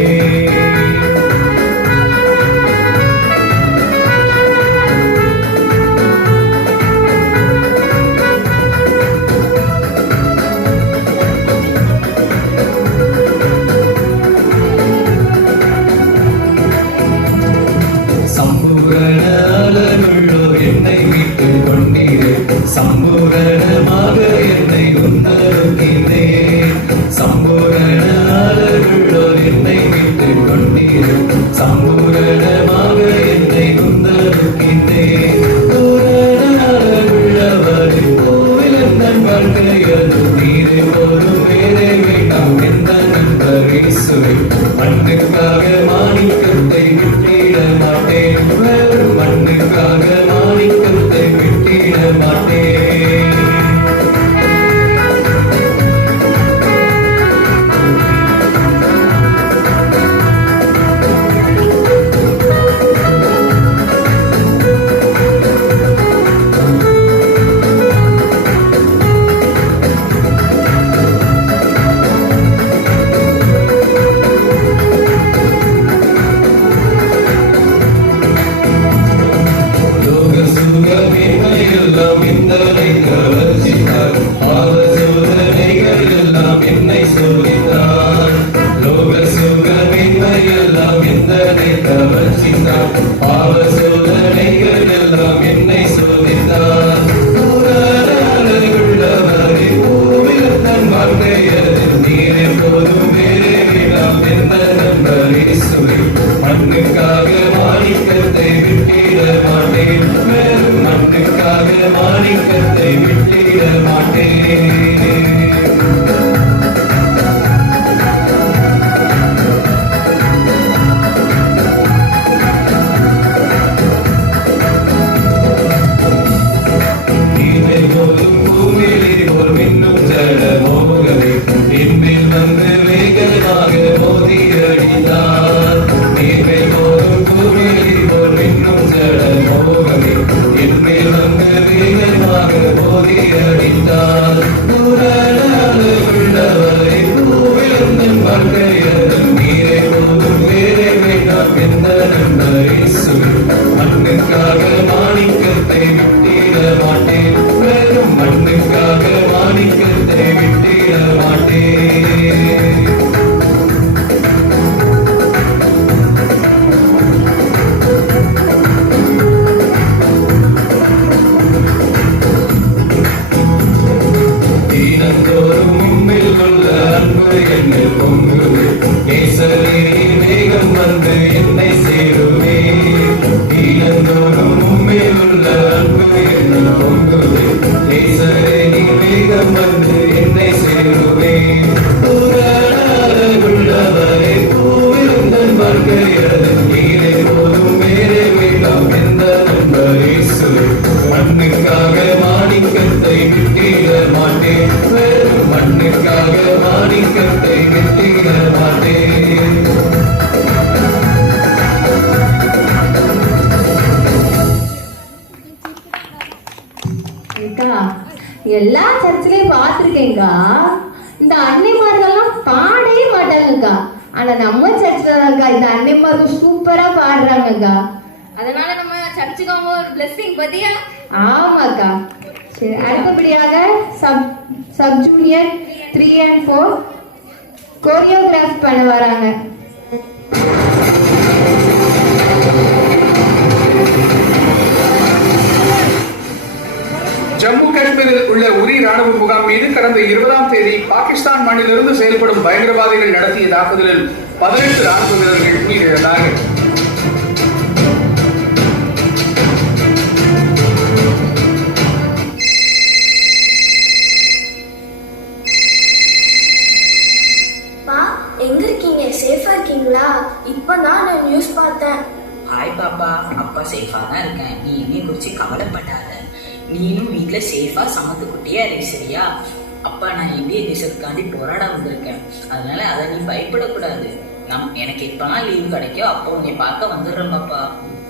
சம்பூரணாளருள்ளோர் என்னை மீட்டு கொண்டீரே, சம்பூரணமாக என்னை உன்னருக்கின்றேன். சம்பூரணாளருள்ளோர் என்னை மீட்டு கொண்டீரே, சம்பூரணமாக என்னை உன்னருக்கின்றேன். பூரணாளருள்ளவரே, கோவில் எந்தன் வாழ்க்கையது நீரே போதும், வேறே வேண்டாம் எந்த நண்பர் இயேசுவே. மண்ணுக்காக மாணிக்கத்தை விட்டிட மாட்டேன், மண்ணுக்காக மாணிக்கத்தை விட்டிட மாட்டேன். எல்லாம் இந்தனை கவர்ச்சித்தார், பாவ சோதனைகள் எல்லாம் என்னை சோதித்தார். லோக சுகமின்மை எல்லாம் இந்தனை கவர்ச்சித்தார், பாவ சோதனைகள் எல்லாம் என்னை சோதித்தார். உள்ளவரை கோவில் தன் வாழ்க்கையது நீரே போதும், வேறே வேண்டாம் எந்த நண்பர் இயேசுவே. மண்ணுக்காக மாணிக்கத்தை விட்டிட மாட்டேன், மண்ணுக்காக மாணிக்கத்தை விட்டிட மாட்டேன். நீரை போதும் பூமியில் போல் மின்னும் ஜட மோகமே, என்மேல் வந்து வேகமாக மோதி அடித்தார். நீரை போதும் பூமியில் போல் மின்னும் ஜட மோகமே, என்மேல் வந்து வேகமாக மோதி அடித்தார். உள்ளவரை பூவிழந்தன் வாழ்க்கையது நீரை போதும், வேறே வேண்டாம் எந்த நண்பர் இயேசுவே. மண்ணுக்காக மாணிக்கத்தை விட்டிட மாட்டேன், வெறும் மண்ணுக்காக மாணிக்கத்தை விட்டிட மாட்டேன். தீனந்தோறும் உம்மில் உள்ள அன்பு என்னில் பொங்குவே, நேசரீரின் வேகம் வந்து என்னை சேருவே. தீனந்தோறும் உம்மில் உள்ள அன்பு என்னில் பொங்குவே, நேசரீரின் வேகம் வந்து என்னை சேருவே. உள்ளவரை பூவிழந்தன் வாழ்க்கையது நீரே போதும், வேறே வேண்டாம் எந்த நண்பர் இயேசுவே. மண்ணுக்காக மாணிக்கத்தை விட்டிட மாட்டேன், வெறும் மண்ணுக்காக மாணிக்கத்தை விட்டிட மாட்டேன். எல்லா சர்ச்சிலையும் பார்த்துருக்கேங்கா, இந்த அன்னைமார்கள்லாம் பாடவே மாட்டாங்கக்கா. ஆனா நம்ம சர்ச்சில் தான்க்கா இந்த அன்னைமார்கள் சூப்பரா பாடுறாங்கக்கா. அதனால நம்ம சர்ச்சுக்கு அவங்க ஒரு பிளெஸிங் பத்தியா. ஆமாக்கா. சரி, அடுத்தபடியாக சப் ஜூனியர் 3 and 4 கோரியோகிராஃப் பண்ண வராங்க. ஜம்மு காஷ்மீரில் உள்ள உரி ராணுவ முகாம் மீது கடந்த 20ஆம் தேதி பாகிஸ்தான் மண்ணிலிருந்து செயல்படும் பயங்கரவாதிகள் நடத்திய தாக்குதலில் 18 ராணுவ வீரர்கள் உயிரிழந்தார்கள். எங்க இருக்கீங்க? சேஃபா இருக்கீங்களா? இப்பதான் நான் நியூஸ் பார்த்தேன். ஹாய் பாப்பா, அப்பா சேஃபா தான் இருக்கேன். நீ என்னைய குறிச்சு கவலைப்படாத. நீனும் வீட்டுல சேஃபா சமத்து குட்டியா இருக்கு, சரியா? அப்பா நான் இந்திய தேசத்துக்காண்டி போராட வந்திருக்கேன், அதனால அதை நீ பயப்படக்கூடாது. எனக்கு எப்பெல்லாம் லீவு கிடைக்கோ அப்போ உன்னை பார்க்க வந்துடுறேன் பாப்பா.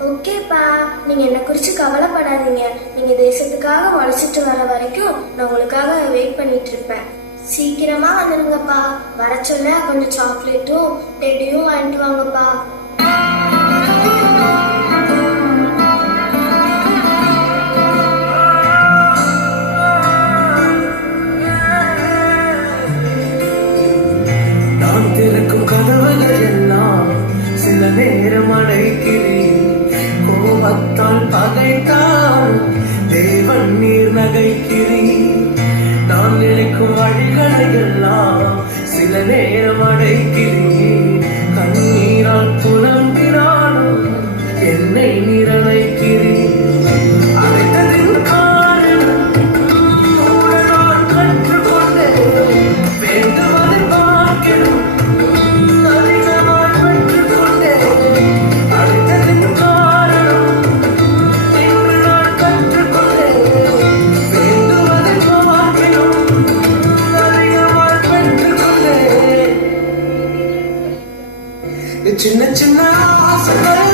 ஓகேப்பா, நீங்க என்ன குறிச்சு கவலைப்படாதீங்க. நீங்க தேசத்துக்காக உழைச்சிட்டு வர வரைக்கும் நான் உங்களுக்காக வெயிட் பண்ணிட்டு இருப்பேன். சீக்கிரமா வந்துருங்கப்பா. வர சொல்ல கொஞ்சம் சாக்லேட்டும் டெடியும் வாங்கிட்டு வாங்கப்பா. நான் திறக்கும் கதவுகள் எல்லாம் சில நேரம் அடைக்கிறேன். கோபத்தால் பகைத்தால் தேவன் நீர் நகைக்கிறேன். நான் நினைக்கும் வழிகளை எல்லாம் சில நேரம் அடைக்கிறேன். கண்ணீரால் புலம்பினாலும் என்னை நிரணைக்கிறேன். அழைத்ததின் காரணம் நான் கற்றுக்கொண்டேன். வேண்டுவதை பார்க்கிறோம் அதிகமாய் பெற்றுக்கொண்டேன். அழைத்ததின் காரணம் இன்று நான் கற்றுக்கொண்டேன். வேண்டுவதை பார்க்கிறோம் அதிகமாய் பெற்றுக்கொண்டேன். சின்ன சின்ன ஆசைகள்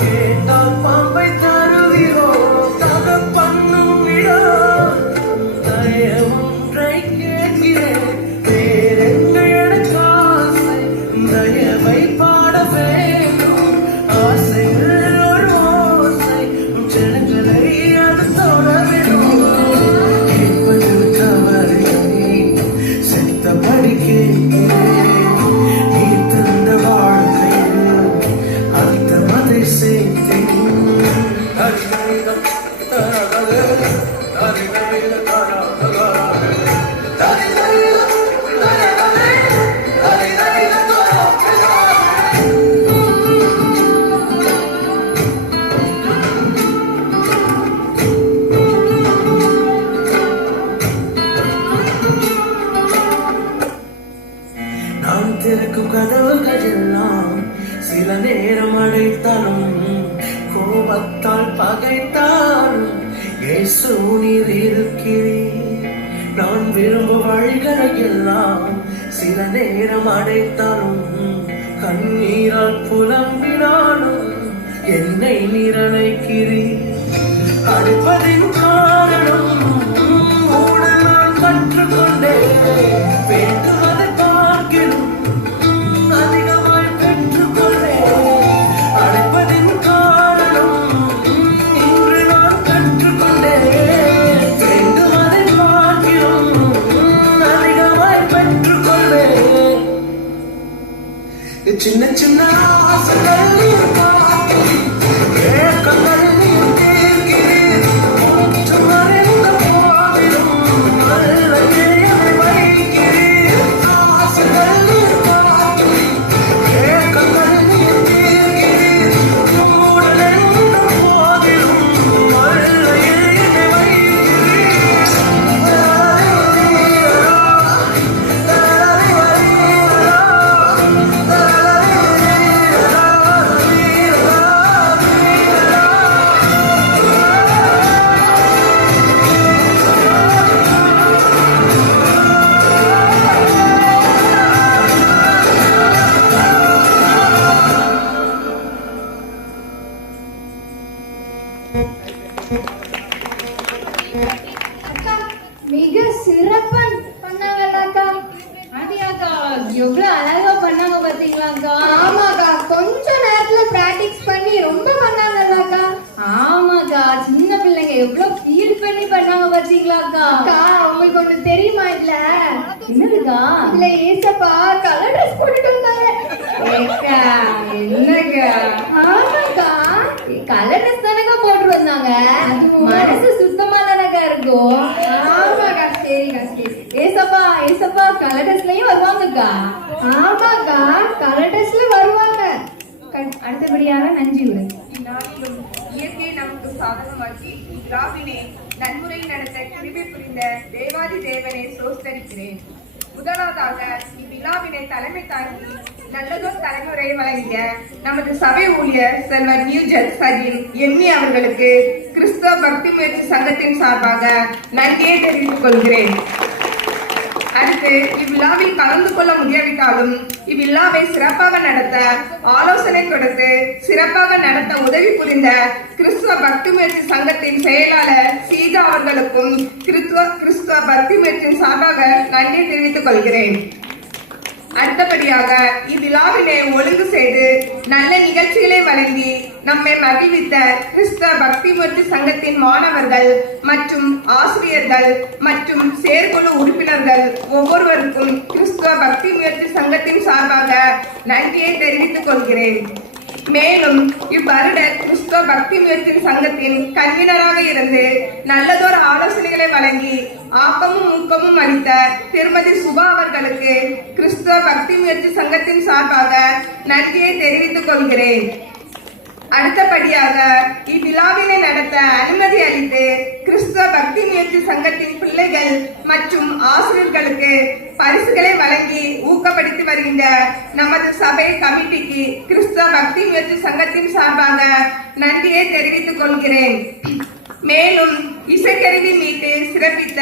கேட்டால் பாம்பை தருகிறோ தகப்பண்ணும் விடா தயவொன்றை கேட்கிறேன். வேறென்ன எனக்கு ஆசை தயவை பாட வேண்டும். ஆசைகள் ஒரு ஓசை ஜனங்களை அது தொட வேண்டும். கேட்பது தவறை செத்தபடி கேட்கிறேன். நீ தந்த வாழ்க்கையில் அர்த்தமதை சேர்த்தேன். நான் திறக்கும் கதவுகள் எல்லாம் சில நேரம் அடைத்தாலும் கோபத்தால் பகைத்தாலும் இயேசு நீர் இருக்கிறீர். நான் விரும்பும் வழிகளை எல்லாம் சில நேரம் அடைத்தாலும் கண்ணீரால் புலம்பினாலும் என்னை நிரணைக்கிறீர். அடிப்பதின் காரணம் ஊடல் நான் கற்றுக்கொண்டேன். வேண்டுவதை பார்க்கிறோம் அதிகமாய் பெற்றுக்கொண்டேன். அடைப்பதின் காரணம் இன்று நான் கற்றுக்கொண்டேன். வேண்டுவதை பார்க்கிறோம் அதிகமாய் பெற்றுக்கொண்டேன். சின்ன சின்ன ஆசைகள் ஏக்கங்கள் தீர்க்கிறேன். ஐயா சிறப்பா பண்ணாங்கல்லக்கா. அப்படியாக்கா எவ்வளவு அழகா பண்ணாங்க பாத்தீங்களாக்கா? ஆமாக்கா, கொஞ்ச நேரத்துல பிராக்டிஸ் பண்ணி ரொம்ப பண்ணாங்கல்லக்கா. ஆமாக்கா, சின்ன பிள்ளைங்க எவ்வளவு ஃபீல் பண்ணி பண்ணாங்க பாத்தீங்களாக்கா? அக்கா, உங்களுக்கு ஒண்ணு தெரியுமா? இல்ல என்னதுக்கா? இல்ல ஏசப்பா கலர் ட்ரெஸ் போட்டுட்டு வந்தாங்க. ஏக்கா, என்னக்கா? ஆமாக்கா, கலர் ட்ரெஸ் தானக்கா போட்டு வந்தாங்க. மனசு சுத்தமா தானக்கா இருக்கும். ஆமாக்கா, சரிக்கா சரி. ஏசப்பா ஏசப்பா கலர் ட்ரெஸ்லயும் வருவாங்கக்கா. ஆமாக்கா, கலர் ட்ரெஸ்ல வருவாங்க. அடுத்தபடியாக நன்றி உரை. இந்நாளிலும் இயற்கை நமக்கு சாதகமாக்கி இவ்விழாவினை நன்முறை நடத்த கிருபை புரிந்த தேவாதி தேவனை சோஸ்தரிக்கிறேன். முதலாவதாக இவ்விழாவினை தலைமை தாங்கி நல்லதோர் தலைமுறை வழங்கிய நமது சபை ஊழியர் செல்வர் நியூ சஜின் எம்மி அவர்களுக்கு கிறிஸ்தவ பக்தி முயற்சி சங்கத்தின் சார்பாக நன்றியை தெரிவித்துக் கொள்கிறேன். அடுத்து இவ்விழாவில் கலந்து கொள்ள முடியாவிட்டாலும் இவ்விழாவை சிறப்பாக நடத்த ஆலோசனை கொடுத்து சிறப்பாக நடத்த உதவி புரிந்த கிறிஸ்துவ பக்தி முயற்சி சங்கத்தின் செயலாளர் சீதா அவர்களுக்கும் கிறிஸ்துவ பக்தி முயற்சியின் சார்பாக நன்றி தெரிவித்துக் கொள்கிறேன். அடுத்தபடியாக இவ்விழாவினை ஒழுங்கு செய்து நல்ல நிகழ்ச்சிகளை வழங்கி நம்மை மகிழ்வித்த கிறிஸ்தவ பக்தி முயற்சி சங்கத்தின் மாணவர்கள் மற்றும் ஆசிரியர்கள் மற்றும் செயற்குழு உறுப்பினர்கள் ஒவ்வொருவருக்கும் கிறிஸ்தவ பக்தி முயற்சி சங்கத்தின் சார்பாக நன்றியை தெரிவித்துக் கொள்கிறேன். மேலும் இவ்வருட கிறிஸ்தவ பக்தி முயற்சி சங்கத்தின் கன்வீனராக இருந்து நல்லதொரு ஆலோசனைகளை வழங்கி ஆக்கமும் ஊக்கமும் அளித்த திருமதி சுபா அவர்களுக்கு கிறிஸ்தவ பக்தி முயற்சி சங்கத்தின் சார்பாக நன்றியை தெரிவித்துக் கொள்கிறேன். அடுத்தபடியாக இவ்விழாவினை நடத்த அனுமதி அளித்து கிறிஸ்தவ பக்தி முயற்சி சங்கத்தின் பிள்ளைகள் மற்றும் ஆசிரியர்களுக்கு பரிசுகளை வழங்கி ஊக்கப்படுத்தி வருகின்ற நமது சபை கமிட்டிக்கு கிறிஸ்தவ பக்தி முயற்சி சங்கத்தின் சார்பாக நன்றியை தெரிவித்துக் கொள்கிறேன். மேலும் இசைக்கருவி மீட்டு சிறப்பித்த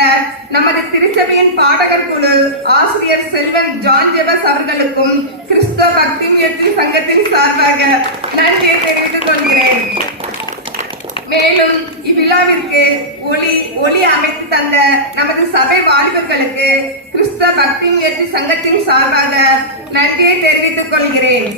நமது திருச்சபையின் பாடகர் குழு ஆசிரியர் செல்வன் ஜான் ஜெபஸ் அவர்களுக்கும் கிறிஸ்தவ பக்தி முயற்சி சங்கத்தின் சார்பாக நன்றியை தெரிவித்துக் கொள்கிறேன். மேலும் இவ்விழாவிற்கு ஒளி அமைத்து தந்த நமது சபை வாலிபர்களுக்கு கிறிஸ்தவ பக்தி முயற்சி சங்கத்தின் சார்பாக நன்றியை தெரிவித்துக் கொள்கிறேன்.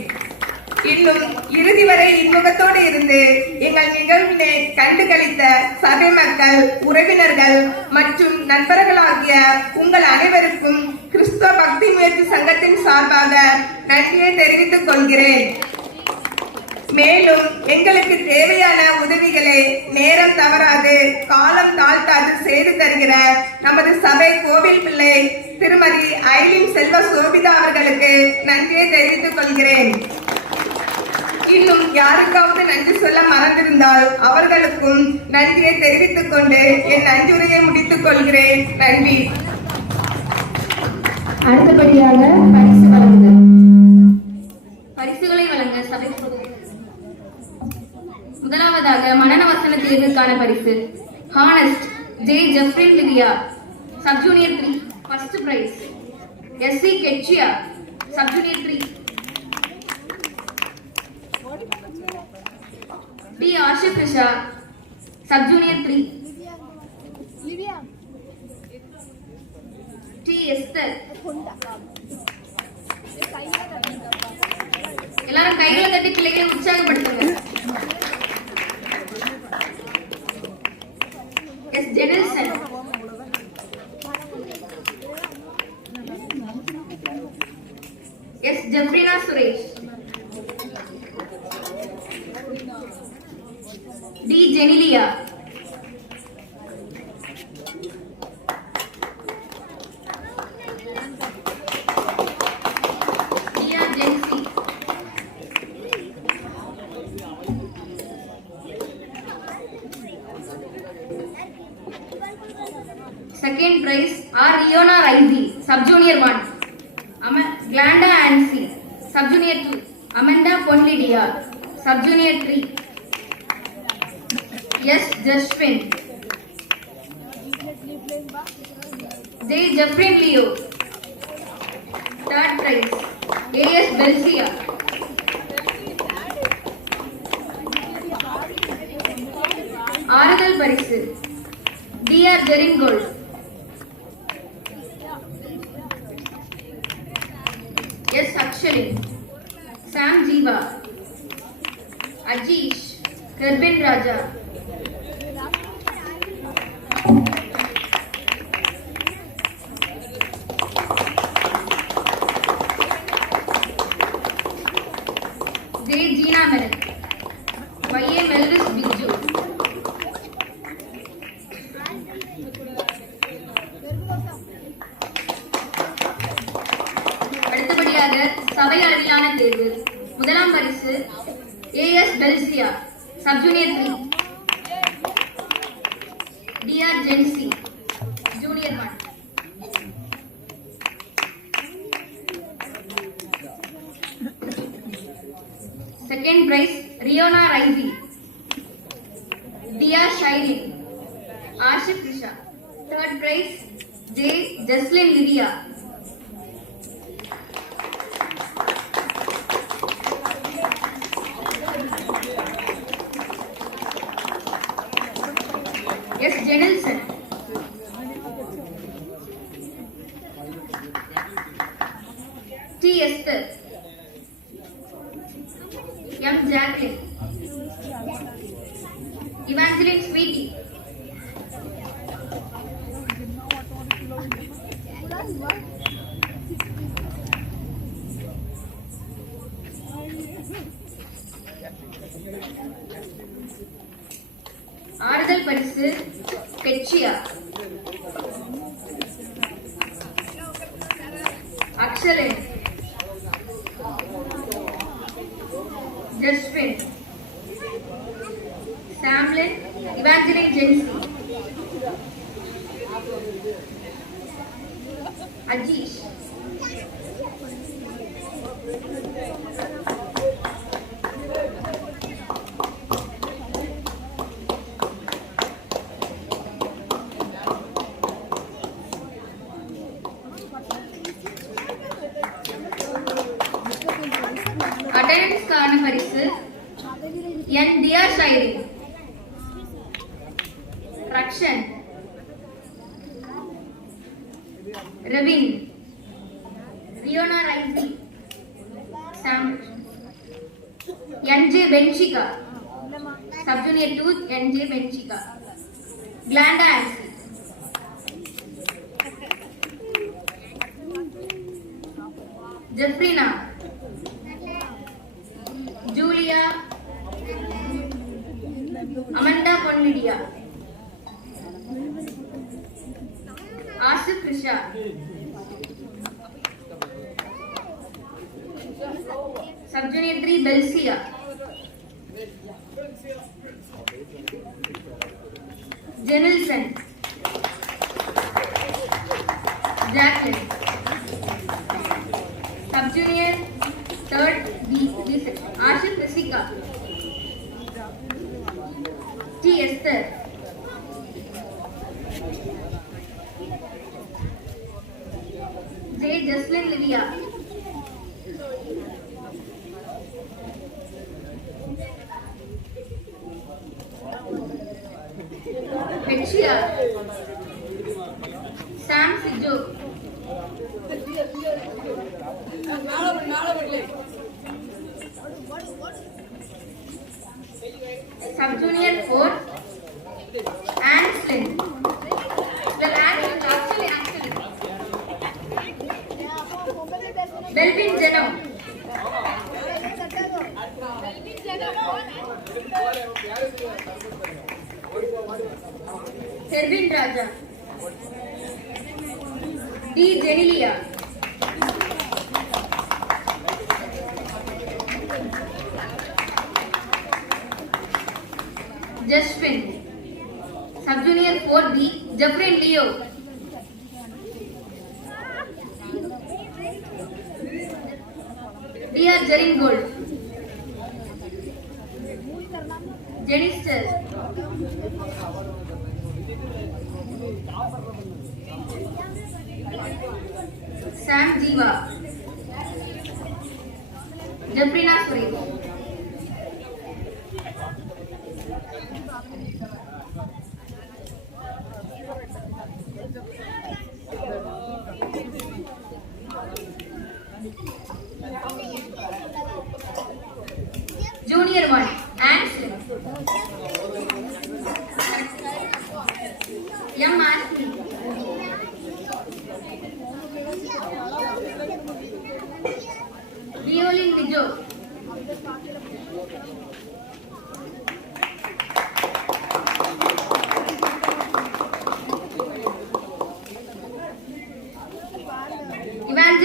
இன்னும் இறுதி வரை இன்முகத்தோடு இருந்து எங்கள் நிகழ்வினை கண்டுகளித்த சபை மக்கள், உறவினர்கள் மற்றும் நண்பர்களாகிய உங்கள் அனைவருக்கும் கிறிஸ்தவ பக்தி முயற்சி சங்கத்தின் சார்பாக நன்றியை தெரிவித்துக் கொள்கிறேன். மேலும் எங்களுக்கு தேவையான உதவிகளை நேரம் தவறாது காலம் தாழ்த்தாது செய்து தருகிற நமது சபை கோவில் பிள்ளை திருமதி ஐலின் செல்வ சோபிதா அவர்களுக்கு நன்றியை தெரிவித்துக் கொள்கிறேன். இன்னும் யாருக்காவது நன்றி சொல்ல மறந்திருந்தால் அவர்களுக்கும் நன்றியை தெரிவித்துக் கொண்டு என் நன்றியுரையை முடித்துக் கொள்கிறேன். நன்றி. அடுத்தபடியாக பரிசு வழங்குதல். பரிசுகளை வழங்க சபை முதலாவதாக மனன வசன தேர்வுக்கான பரிசு ஹானஸ்ட் J Jeffrin Livia sub junior 3 first prize. SC Kechiya sub junior 3. D Ashif Risha sub junior 3. D Esther. எல்லாரும் கைகளை தட்டி பிள்ளைகளை உற்சாகப்படுத்துங்க. S Jenelson. S Jeffrina Suresh. D Genelia. Second prize R. Riona Raisi, Sub Junior 1. Glenda Ansi, Sub Junior 2. Amanda Ponlidia, Sub Junior 3. S. Jashwin. J. Jeffrin Leo. Third prize A.S. Belsia. ஆறுதல் பரிசு D.R. Jeringold. S Akshalin, Sam Jeeva, Ajeesh, Karbin Raja, J Jeena Meran, YA Melvis Biju, அடுத்தபடியாக சபை அளவிலான தேர்வு. முதலாம் பரிசு AS Belsiya, sub junior 3, DR Jency, junior 1. Second prize Riyona Raisy, DR Shylin, Ashif Risha. Third prize J Jaslin Livia. S Jenilson, D Esther, M Jaclyn, Evangeline Sweety, ஆறுதல் பரிசு கெச்சியா, அக்ஷலின், ஜஸ்வின், சாம்லின், இவாஞ்சலின் ஜென்சி, அஜீஷ், அட்டெண்டன்ஸ்க்கான பரிசு N Diya Shiri, Rakshan, Ravin, Riyona Raisi, Sam, NJ Benshika, sub junior 2, NJ Benshika, Glanda Ancy, Jeffrina, Julia, Amanda Ponnidiya, Asif Risha, sub junior 3 Belsiya, Jenilson, Jaclyn, sub junior 3rd B section, Ashif Rishika, D Esther, J Jaslin Livia, Betsiya, Sam Sijo, Subjunior 4, Anslin. Well, actually. Belvin Jeno. Servin Raja. D. Genilia. Justin. Subjunior 4B, Jeffrey Leo. D.R. Jeringold. Jenister. Sam Jiva. Jeffrina Suresh.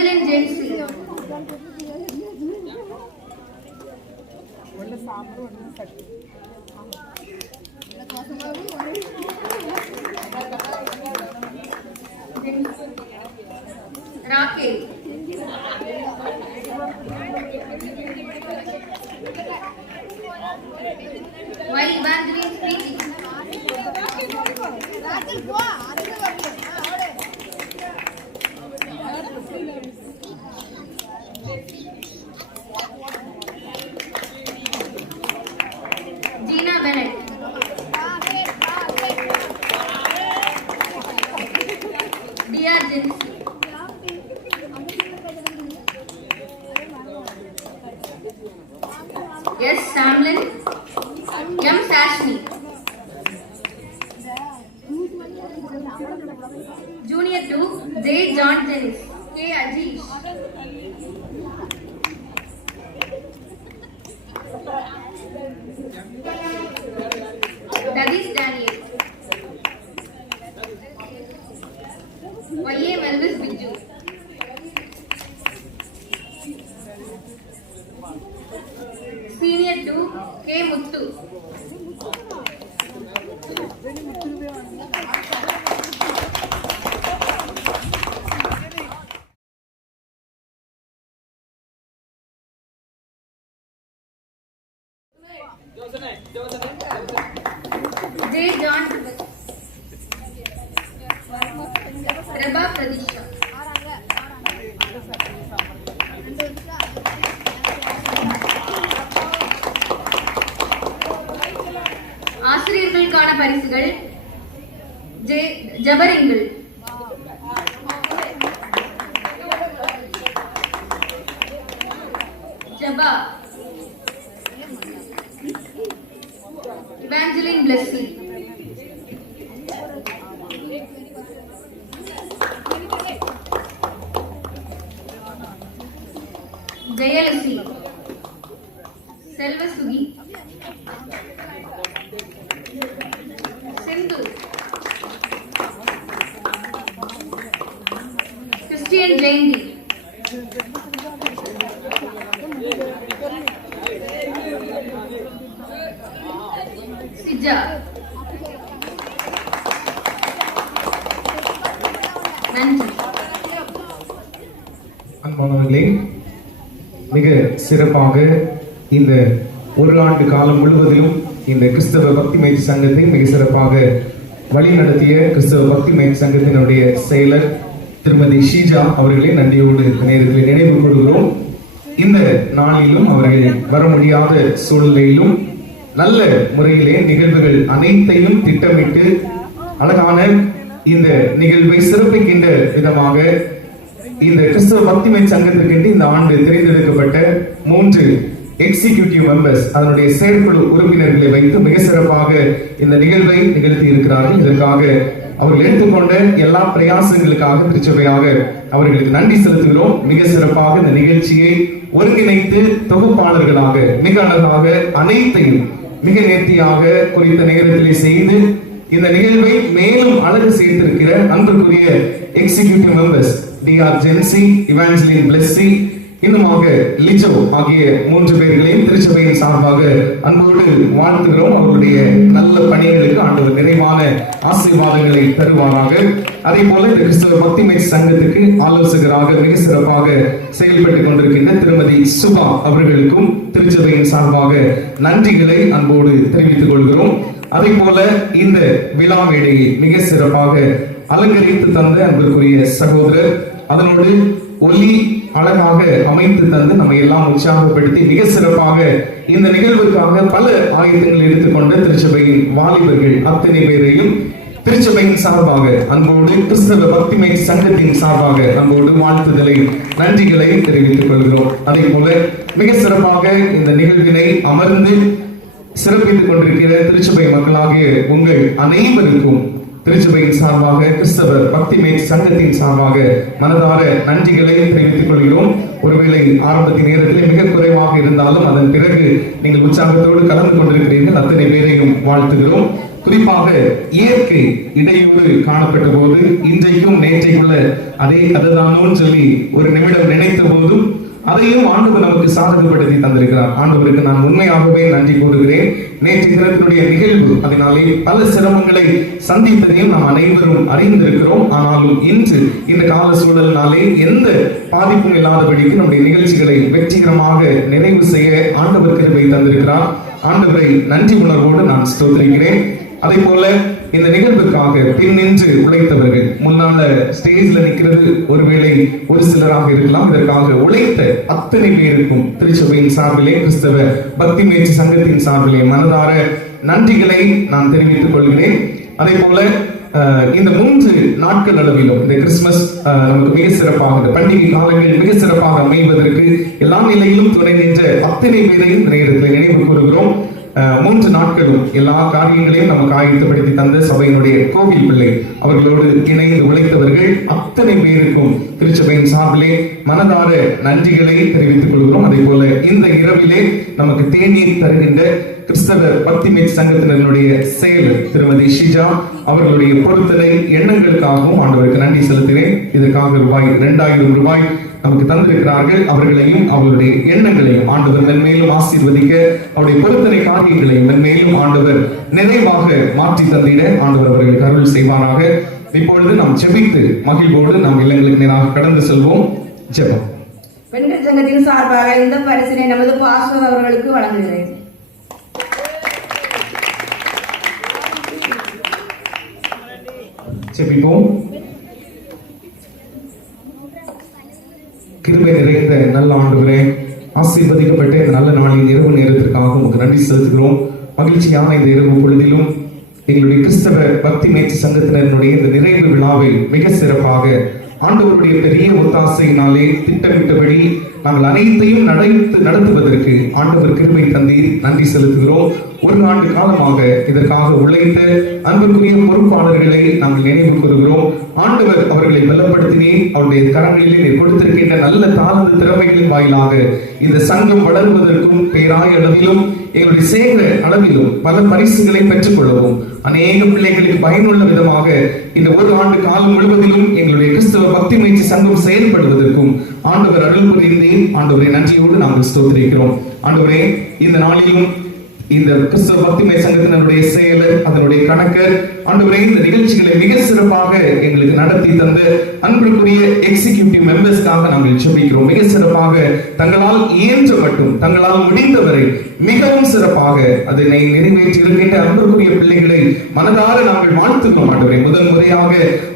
Evangeline Jensi. Raquel. Y Evangeline Preeti. Gina Bennett. Dia Jensi. S. Samlin. M. Sashni. Junior 2. J. John Dennis. K. Ajish. Douglas Daniel. Y. A. Melvis Biju. Senior 2. K. Muttu. J. John Prabha Pradisha. ஆசிரியர்களுக்கான பரிசுகள் ஜபரிங்கள். ஜபா Evangeline Blessing. Jayalasi. Selvasugi. Sindhu. Christian Jaindi. Sija. Manju. அன்பானவர்களே, மிக சிறப்பாக இந்த ஒரு ஆண்டு காலம் முழுவதிலும் இந்த கிறிஸ்தவ பக்தி மேய்ச்சி சங்கத்தை மிக சிறப்பாக வழி நடத்திய கிறிஸ்தவ பக்தி மேய்ச்சி சங்கத்தினுடைய செயலர் திருமதி ஷீஜா அவர்களை நன்றியோடு நேரத்தில் நினைவு கூறுகிறோம். இந்த நாளிலும் அவர்கள் வர முடியாத சூழ்நிலையிலும் நல்ல முறையிலே நிகழ்வுகள் அனைத்தையும் திட்டமிட்டு அழகான இந்த நிகழ்வை சிறப்பிக்கின்ற விதமாக இந்த கிறிஸ்தவ பக்தி மேய்ச்சி சங்கத்திற்கு இந்த ஆண்டு தேர்ந்தெடுக்கப்பட்ட 3 எக்ஸிகியூட்டிவ் மெம்பர்ஸ் அதனுடைய செயற்குழு உறுப்பினர்களை வைத்து மிக சிறப்பாக இந்த நிகழ்வை நிகழ்த்தி இருக்கிறார்கள். இதற்காக அவர்கள் எடுத்துக்கொண்ட எல்லா பிரயாசங்களுக்காக திருச்சபையாக அவர்களுக்கு நன்றி செலுத்துகிறோம். மிக சிறப்பாக இந்த நிகழ்ச்சியை ஒருங்கிணைத்து தொகுப்பாளர்களாக மிக அழகாக அனைத்தையும் மிக நேர்த்தியாக குறித்த நேரத்திலே செய்து இந்த நிகழ்வை மேலும் அழகு சேர்த்திருக்கிற அன்புக்குரிய executive members DR Jensi, Evangeline Blessing, இன்னுமாக லிஜோ ஆகிய 3 பேர்களையும் திருச்சபையின் சார்பாக அன்போடு வாழ்த்துகிறோம். அவர்களுடைய நல்ல பணிகளுக்கு ஆண்டவர் நிறைவான ஆசீர்வாதங்களை தருவாராக. அதே போல இந்த கிறிஸ்தவ பக்தி மேய்ச்சி சங்கத்துக்கு ஆலோசகராக மிக சிறப்பாக செயல்பட்டுக் கொண்டிருக்கின்ற திருமதி சுபா அவர்களுக்கும் திருச்சபையின் சார்பாக நன்றிகளை அன்போடு தெரிவித்துக் கொள்கிறோம். அதே போல இந்த விழா மேடையை மிக சிறப்பாக அலங்கரித்து தந்த அன்புக்குரிய சகோதரர், அதனோடு ஒலி அழகாக அமைத்து தந்து நம்மை எல்லாம் உற்சாகப்படுத்தி மிக சிறப்பாக இந்த நிகழ்வுக்காக பல ஆயுதங்கள் எடுத்துக்கொண்ட திருச்சபையின் வாலிபர்கள் அத்தனை பேரையும் திருச்சபையின் சார்பாக அன்போடு கிறிஸ்தவ பக்தி மேய்ச்சி சங்கத்தின் சார்பாக அன்போடு வாழ்த்துதலை நன்றிகளை தெரிவித்துக் கொள்கிறோம். அதே போல மிக சிறப்பாக இந்த நிகழ்வினை அமர்ந்து சிறப்பித்துக் கொண்டிருக்கிற திருச்சபை மக்களாகிய உங்கள் அனைவருக்கும் திருச்சபையின் சார்பாக கிறிஸ்தவ பக்தி மேய்ச்சி சங்கத்தின் சார்பாக மனதார நன்றிகளை தெரிவித்துக் கொள்கிறோம். ஒருவேளை ஆரம்பத்தின் நேரத்தில் மிக குறைவாக இருந்தாலும் அதன் பிறகு நீங்கள் உற்சாகத்தோடு கலந்து கொண்டிருக்கிறீர்கள். அத்தனை பேரையும் வாழ்த்துகிறோம். குறிப்பாக இயற்கை இடையூறு காணப்பட்ட போது இன்றைக்கும் நேற்றைக்குள்ள அதுதானோன்னு சொல்லி ஒரு நிமிடம் நினைத்த போதும் அதையும் ஆண்டவர் நமக்கு சாதகப்படுத்தி தந்திருக்கிறார். ஆண்டவருக்கு நான் உண்மையாகவே நன்றி கூறுகிறேன். நேற்று தினத்தினுடைய நிகழ்வு அதனாலே பல சிரமங்களை சந்தித்ததையும் நாம் அனைவரும் அறிந்திருக்கிறோம். ஆனாலும் இன்று இந்த கால சூழலினாலே எந்த பாதிப்பும் இல்லாதபடிக்கு நம்முடைய நிகழ்ச்சிகளை வெற்றிகரமாக நிறைவு செய்ய ஆண்டவர் கிருபை தந்திருக்கிறார். ஆண்டவரை நன்றி உணர்வோடு நான் ஸ்தோத்திரிக்கிறேன். அதே போல இந்த நிகழ்வுக்காக பின்னின்று உழைத்தவர்கள், முன்னால ஸ்டேஜ்ல நிக்கிறது ஒருவேளை ஒரு சிலராக இருக்கலாம், இதற்காக உழைத்த அத்தனை பேருக்கும் திருச்சபையின் சார்பிலே, கிறிஸ்தவ பக்தி முயற்சி சங்கத்தின் சார்பிலே மனதார நன்றிகளை நான் தெரிவித்துக் கொள்கிறேன். அதே போல இந்த 3 நாட்கள் அளவிலும் இந்த கிறிஸ்துமஸ் நமக்கு மிக சிறப்பாக, இந்த பண்டிகை காலங்கள் மிக சிறப்பாக அமைவதற்கு எல்லா நிலையிலும் துணை நின்ற அத்தனை பேரையும் நேரத்தில் நினைவு கூறுகிறோம். 3 நாட்களும் எல்லா காரியங்களையும் நமக்கு ஆயத்தப்படுத்தி தந்த சபையினுடைய கோவில் பிள்ளை அவர்களோடு இணைந்து உழைத்தவர்கள் அத்தனை பேருக்கும் திருச்சபையின் சார்பிலே மனதார நன்றிகளை தெரிவித்துக் கொள்கிறோம். அதே போல இந்த இரவிலே நமக்கு தேநீர் தருகின்ற கிறிஸ்தவ பக்தி முயற்சி சங்கத்தினருடைய செயலர் திருமதி ஷிஜா அவர்களுடைய பொருத்தனை எண்ணங்களுக்காகவும் ஆண்டவருக்கு நன்றி செலுத்தினேன். இதற்காக ரூபாய் 2000 நமக்கு தந்திருக்கிறார்கள். அவர்களையும் அவர்களுடைய எண்ணங்களையும் ஆண்டவர் மென்மேலும் ஆசீர்வதிக்க, அவருடைய பொருத்தனை காரியங்களையும் மென்மேலும் ஆண்டவர் நிறைவாக மாற்றி தந்திட ஆண்டவர் அவர்களுக்கு அருள் செய்வாராக. இப்பொழுது நாம் ஜெபித்து மகிழ்வோடு நாம் இல்லங்களுக்கு நேராக கடந்து செல்வோம். ஜெபம். பெண்கள் சங்கத்தின் சார்பாக இந்த பரிசினை நமது பாஸ்டர் அவர்களுக்கு வழங்குகிறேன். ஜெபிப்போம். கிருபை நிறைந்த நல்ல ஆண்டவரே, ஆசீர்வதிக்கப்பட்ட இந்த நல்ல நாளின் இரவு நேரத்திற்காக உங்களுக்கு நன்றி செலுத்துகிறோம். மகிழ்ச்சியான இந்த இரவு பொழுதிலும் எங்களுடைய கிறிஸ்தவ பக்தி முயற்சி சங்கத்தினருடைய இந்த நிறைவு விழாவை மிக சிறப்பாக ஆண்டவருடைய பெரிய ஒத்தாசையினாலே திட்டமிட்டபடி நாங்கள் அனைத்தையும் நடத்துவதற்கு ஆண்டவர் கிருபை தந்தீர் நன்றி செலுத்துகிறோம். 1 ஆண்டு காலமாக இதற்காக உழைத்த அன்புக்குரிய பொறுப்பாளர்களை நாங்கள் நினைவு கூறுகிறோம். ஆண்டவர் அவர்களை பலப்படுத்தினேன். அவருடைய கரங்களிலே கொடுத்திருக்கின்ற நல்ல தாளந்து திறமைகளின் வாயிலாக இந்த சங்கம் வளர்வதற்கும் பேராய அளவிலும் எங்களுடைய சேகர அளவிலும் பல பரிசுகளை பெற்றுக் கொள்ளவும், அநேக பிள்ளைகளுக்கு பயனுள்ள விதமாக இந்த 1 ஆண்டு காலம் முழுவதிலும் எங்களுடைய கிறிஸ்தவ பக்தி முயற்சி சங்கம் செயல்படுவதற்கும் ஆண்டவர் அருள் புரிந்தேன். ஆண்டவரை நன்றியோடு நாங்கள் ஸ்தோத்திரிக்கிறோம். ஆண்டவரே, இந்த நாளிலும் இந்த கிறிஸ்தவ பக்தி முயற்சி சங்கத்தினருடைய செயலர், அதனுடைய கணக்கர், ஆண்டவரே இந்த நிகழ்ச்சிகளை மிக சிறப்பாக எங்களுக்கு நடத்தி தந்த அன்புக்குரிய எக்ஸிகியூட்டிவ் மெம்பர்ஸ்க்காக நாங்கள் ஜெபிக்கிறோம். மிக சிறப்பாக தங்களால் இயன்ற மட்டும், தங்களால் முடிந்தவரை மிகவும் சிறப்பாக அதனை நிறைவேற்றி இருக்கின்ற அன்புக்குரிய பிள்ளைகளை மனதார நாங்கள் வாழ்த்துக்கிறோம். ஆண்டவரே, முதல் முறையாக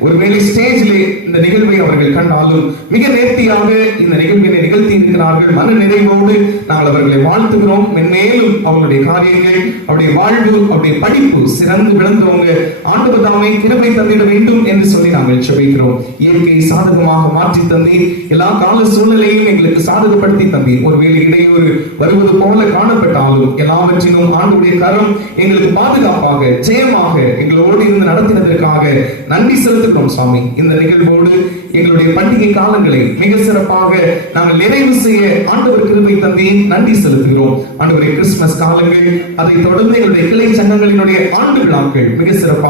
ஒருவேளை ஸ்டேஜிலே இந்த நிகழ்வை அவர்கள் கண்டாலும் மிக நேர்த்தியாக இந்த நிகழ்வினை நிகழ்த்தி இருக்கிறார்கள். மன நிறைவோடு நாங்கள் அவர்களை வாழ்த்துகிறோம். மென்மேலும் அவங்களுடைய காரியங்கள், அவருடைய வாழ்வு, அவருடைய படிப்பு சிறந்து விளங்குவங்க ஆண்டவர் தாமே கிருபை தந்திட வேண்டும் என்று சொல்லி நாங்கள் ஜெபிக்கிறோம். இயற்கையை சாதகமாக மாற்றி தந்தீர். எல்லா கால சூழ்நிலையும் எங்களுக்கு சாதகப்படுத்தி தந்தீர். ஒருவேளை இடையூறு வருவது போல காணப்பட்டாலும் எல்லாவற்றிலும் ஆண்டவருடைய கரம் எங்களுக்கு பாதுகாப்பாக ஜெயமாக எங்களோடு இருந்து நடத்தினதற்காக நன்றி செலுத்துகிறோம் சுவாமி. இந்த நிகழ்வோடு எங்களுடைய பண்டிகை காலங்களை மிக சிறப்பாக நாங்கள் நிறைவு செய்ய ஆண்டவர் கிருபை தந்தீர் நன்றி செலுத்துகிறோம். ஆண்டவரே, கிறிஸ்துமஸ் காலங்கள், அதை தொடர்ந்து எங்களுடைய கிளை சங்கங்களினுடைய ஆண்டு விழாக்கள் மிக சிறப்பாக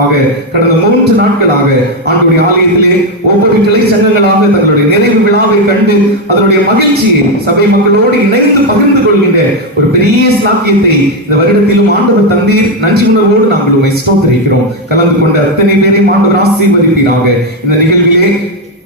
கடந்த 3 நாட்களாக ஆண்டவருடைய ஆலயத்திலே ஒவ்வொரு கிளை சங்கங்களாக தங்களுடைய நிறைவு விழாவை கண்டு அதனுடைய மகிழ்ச்சியை சபை மக்களோடு இணைந்து பகிர்ந்து கொள்கின்ற ஒரு பெரிய ஸ்லாக்கியத்தை இந்த வருடத்திலும் ஆண்டவர் தந்தீர். நன்றி உணர்வோடு நாங்கள் உண்மை ஸ்தோத்திரிக்கிறோம். கலந்து கொண்ட அத்தனை பேரையும் ஆண்டவர் ஆசீர்வதிப்பீராக. இந்த நிகழ்விலே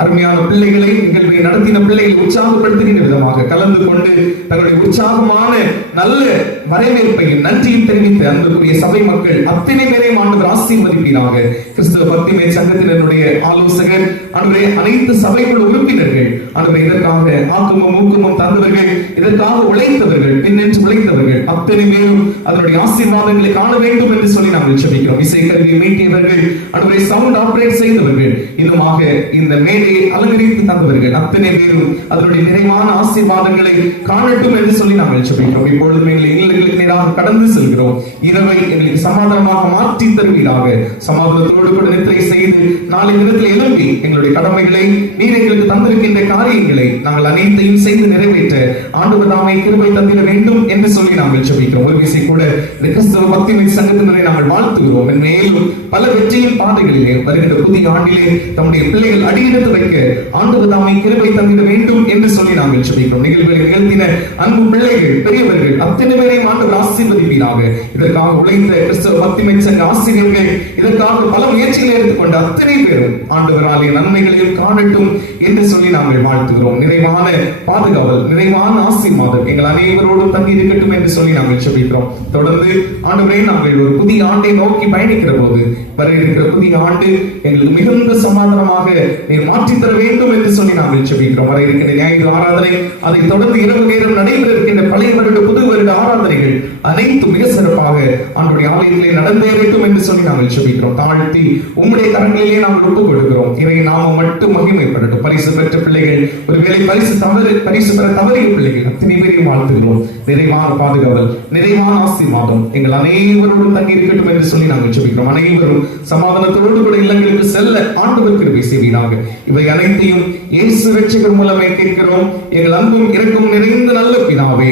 அருமையான பிள்ளைகளை, நிகழ்வை நடத்தின பிள்ளைகளை உற்சாகப்படுத்துகின்ற விதமாக கலந்து கொண்டு தங்களுடைய உற்சாகமான நல்ல வரவேற்பையும் நன்றியும் தெரிவித்த அன்புக்குரிய சபை மக்கள் அத்தனை பேரையும் ஆண்டவர் ஆசீர்வதிப்பீராக. கிறிஸ்தவ பக்தி முயற்சி சங்கத்தினருடைய ஆலோசகர், ஆண்டவரே, அனைத்து சபைக்குழு உறுப்பினர்கள், ஆண்டவரே, இதற்காக ஆக்கமும் ஊக்கமும் தந்தவர்கள், இதற்காக உழைத்தவர்கள், பின்னின்று உழைத்தவர்கள் அத்தனை பேரும் அதனுடைய ஆசீர்வாதங்களை காண வேண்டும் என்று சொல்லி நாங்கள் ஜெபிக்கிறோம். இசை கருவியை மீட்டியவர்கள், ஆண்டவரே, சவுண்ட் ஆபரேட் செய்தவர்கள், இன்னுமாக இந்த மேடை வேலையை அலங்கரித்து தந்தவர்கள் அத்தனை பேரும் அதனுடைய நிறைவான ஆசீர்வாதங்களை காணட்டும் என்று சொல்லி நாங்கள் ஜெபிக்கிறோம். இப்பொழுதும் எங்களுக்கு நேராக கடந்து செல்கிறோம். இரவை எங்களுக்கு சமாதானமாக மாற்றி தருவீராக. சமாதானத்தோடு கூட நித்திரை செய்து நாளை தினத்தில் எழும்பி எங்களுடைய கடமைகளை நீர் எங்களுக்கு தந்திருக்கின்ற காரியங்களை நாங்கள் அனைத்தையும் செய்து நிறைவேற்ற ஆண்டவர் தாமே கிருபை தந்திட வேண்டும் என்று சொல்லி நாங்கள் ஜெபிக்கிறோம். ஒரு விசை கூட இந்த கிறிஸ்தவ பக்திமை சங்கத்தினரை நாங்கள் வாழ்த்துகிறோம். மேலும் பல வெற்றியின் பாதைகளிலே வருகின்ற புதிய ஆண்டிலே தம்முடைய பிள்ளைகள் அடியெடுத்து வைக்க ஆண்டவர் தாமே கிருபை தந்திட வேண்டும் என்று சொல்லி நாங்கள் ஜெபிக்கிறோம். நிகழ்வுகளை நிகழ்த்தின அன்பு பிள்ளைகள் பெரியவர்கள் அத்தனை பேரையும் ஆண்டவர் ஆசீர்வதிப்பீராக. இதற்காக உழைத்த கிறிஸ்தவ பக்திமை சங்க ஆசிரியர்கள் இதற்காக பல முயற்சிகளை எடுத்துக்கொண்ட அத்தனை பேரும் ஆண்டவராலே நன்மைகளையும் காணட்டும் என்று சொல்லி நாங்கள் வாழ்த்துகிறோம். நிறைவான பாதுகாவல், நிறைவான ஆசீர்வாதம் எங்கள் அனைவரோடும் தங்கி இருக்கட்டும் என்று சொல்லி நாங்கள் ஜெபிக்கிறோம். தொடர்ந்து ஆண்டவரே நாங்கள் ஒரு புதிய ஆண்டை நோக்கி பயணிக்கிற போது வர இருக்கிற புதிய ஆண்டு எங்களுக்கு மிகுந்த சமாதானமாக நீர் மாற்றி தர வேண்டும் என்று சொல்லி நாங்கள் ஜெபிக்கிறோம். வர இருக்கின்ற ஞாயிறு ஆராதனை, அதை தொடர்ந்து இரவு நேரம் நடைபெற இருக்கின்ற பழைய வருட புது வருட ஆராதனைகள் அனைத்தும் மிக சிறப்பாக ஆண்டுடைய ஆலயத்திலே நடந்தேறட்டும் என்று சொல்லி நாங்கள் ஜெபிக்கிறோம். தாழ்த்தி உம்முடைய கரங்களிலே நாங்கள் ஒப்புக் கொடுக்கிறோம். இறை நாமம் மட்டும் மகிமைப்படட்டும். பரிசு பெற்ற பிள்ளைகள், ஒருவேளை பரிசு பெற தவறிய பிள்ளைகள் அத்தனை பேரையும் வாழ்த்துகிறோம். நிறைவான பாதுகாவல், நிறைவான ஆசீர்வாதம் எங்கள் அனைவரோடும் தங்கி இருக்கட்டும் என்று சொல்லி நாங்கள் ஜெபிக்கிறோம். அனைவரும் சமாதானத்தோடு கூட இல்லங்களுக்கு செல்ல ஆண்டவர் கிருபை செய்வீராக. இவை அனைத்தையும் இயேசு ரட்சகர் மூலமே கேட்கிறோம் எங்கள் அன்பும் இரக்கம் நிறைந்த நல்ல பிதாவே,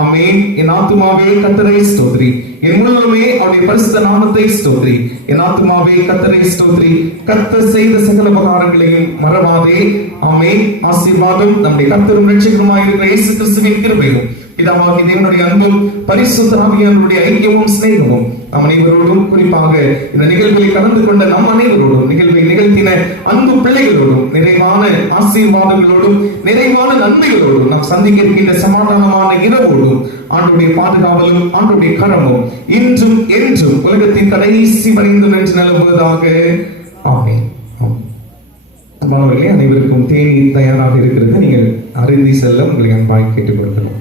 ஆமென். என் ஆத்துமாவே கர்த்தரை ஸ்தோத்திரி, என் முழுவதுமே அவருடைய பரிசுத்த நாமத்தை ஸ்தோத்திரி. என் ஆத்துமாவே கர்த்தரை ஸ்தோத்திரி, கர்த்தர் செய்த சகல உபகாரங்களையும் மறவாதே. ஆமென். ஆசீர்வாதம் நம்முடைய கர்த்தரும் ரட்சகருமாய் இருக்கிற இயேசு கிறிஸ்துவின் கிருபையும் பிதாவாகிய தேவனுடைய அன்பும் பரிசுத்த ஆவியானவருடைய ஐக்கியமும் சிநேகமும் நம் அனைவரோடும், குறிப்பாக இந்த நிகழ்வில் கலந்து கொண்ட நம் அனைவரோடும், நிகழ்வை நிகழ்த்தின அன்பு பிள்ளைகளோடும், நிறைவான ஆசீர்வாதங்களோடும் நிறைவான நன்மைகளோடும் நாம் சந்திக்க இருக்கின்ற சமாதானமான இரவோடும் ஆண்டுடைய பாதுகாவலும் ஆண்டுடைய கரமும் இன்றும் என்றும் உலகத்தின் கடைசி வரைந்தும் என்று நிலவுவதாக. ஆமென். அன்பானவர்களே, அனைவருக்கும் தேநீர் தயாராக இருக்கிறது. நீங்கள் அருந்தி செல்ல உங்களை அன்பாய் கேட்டுக் கொடுக்கலாம்.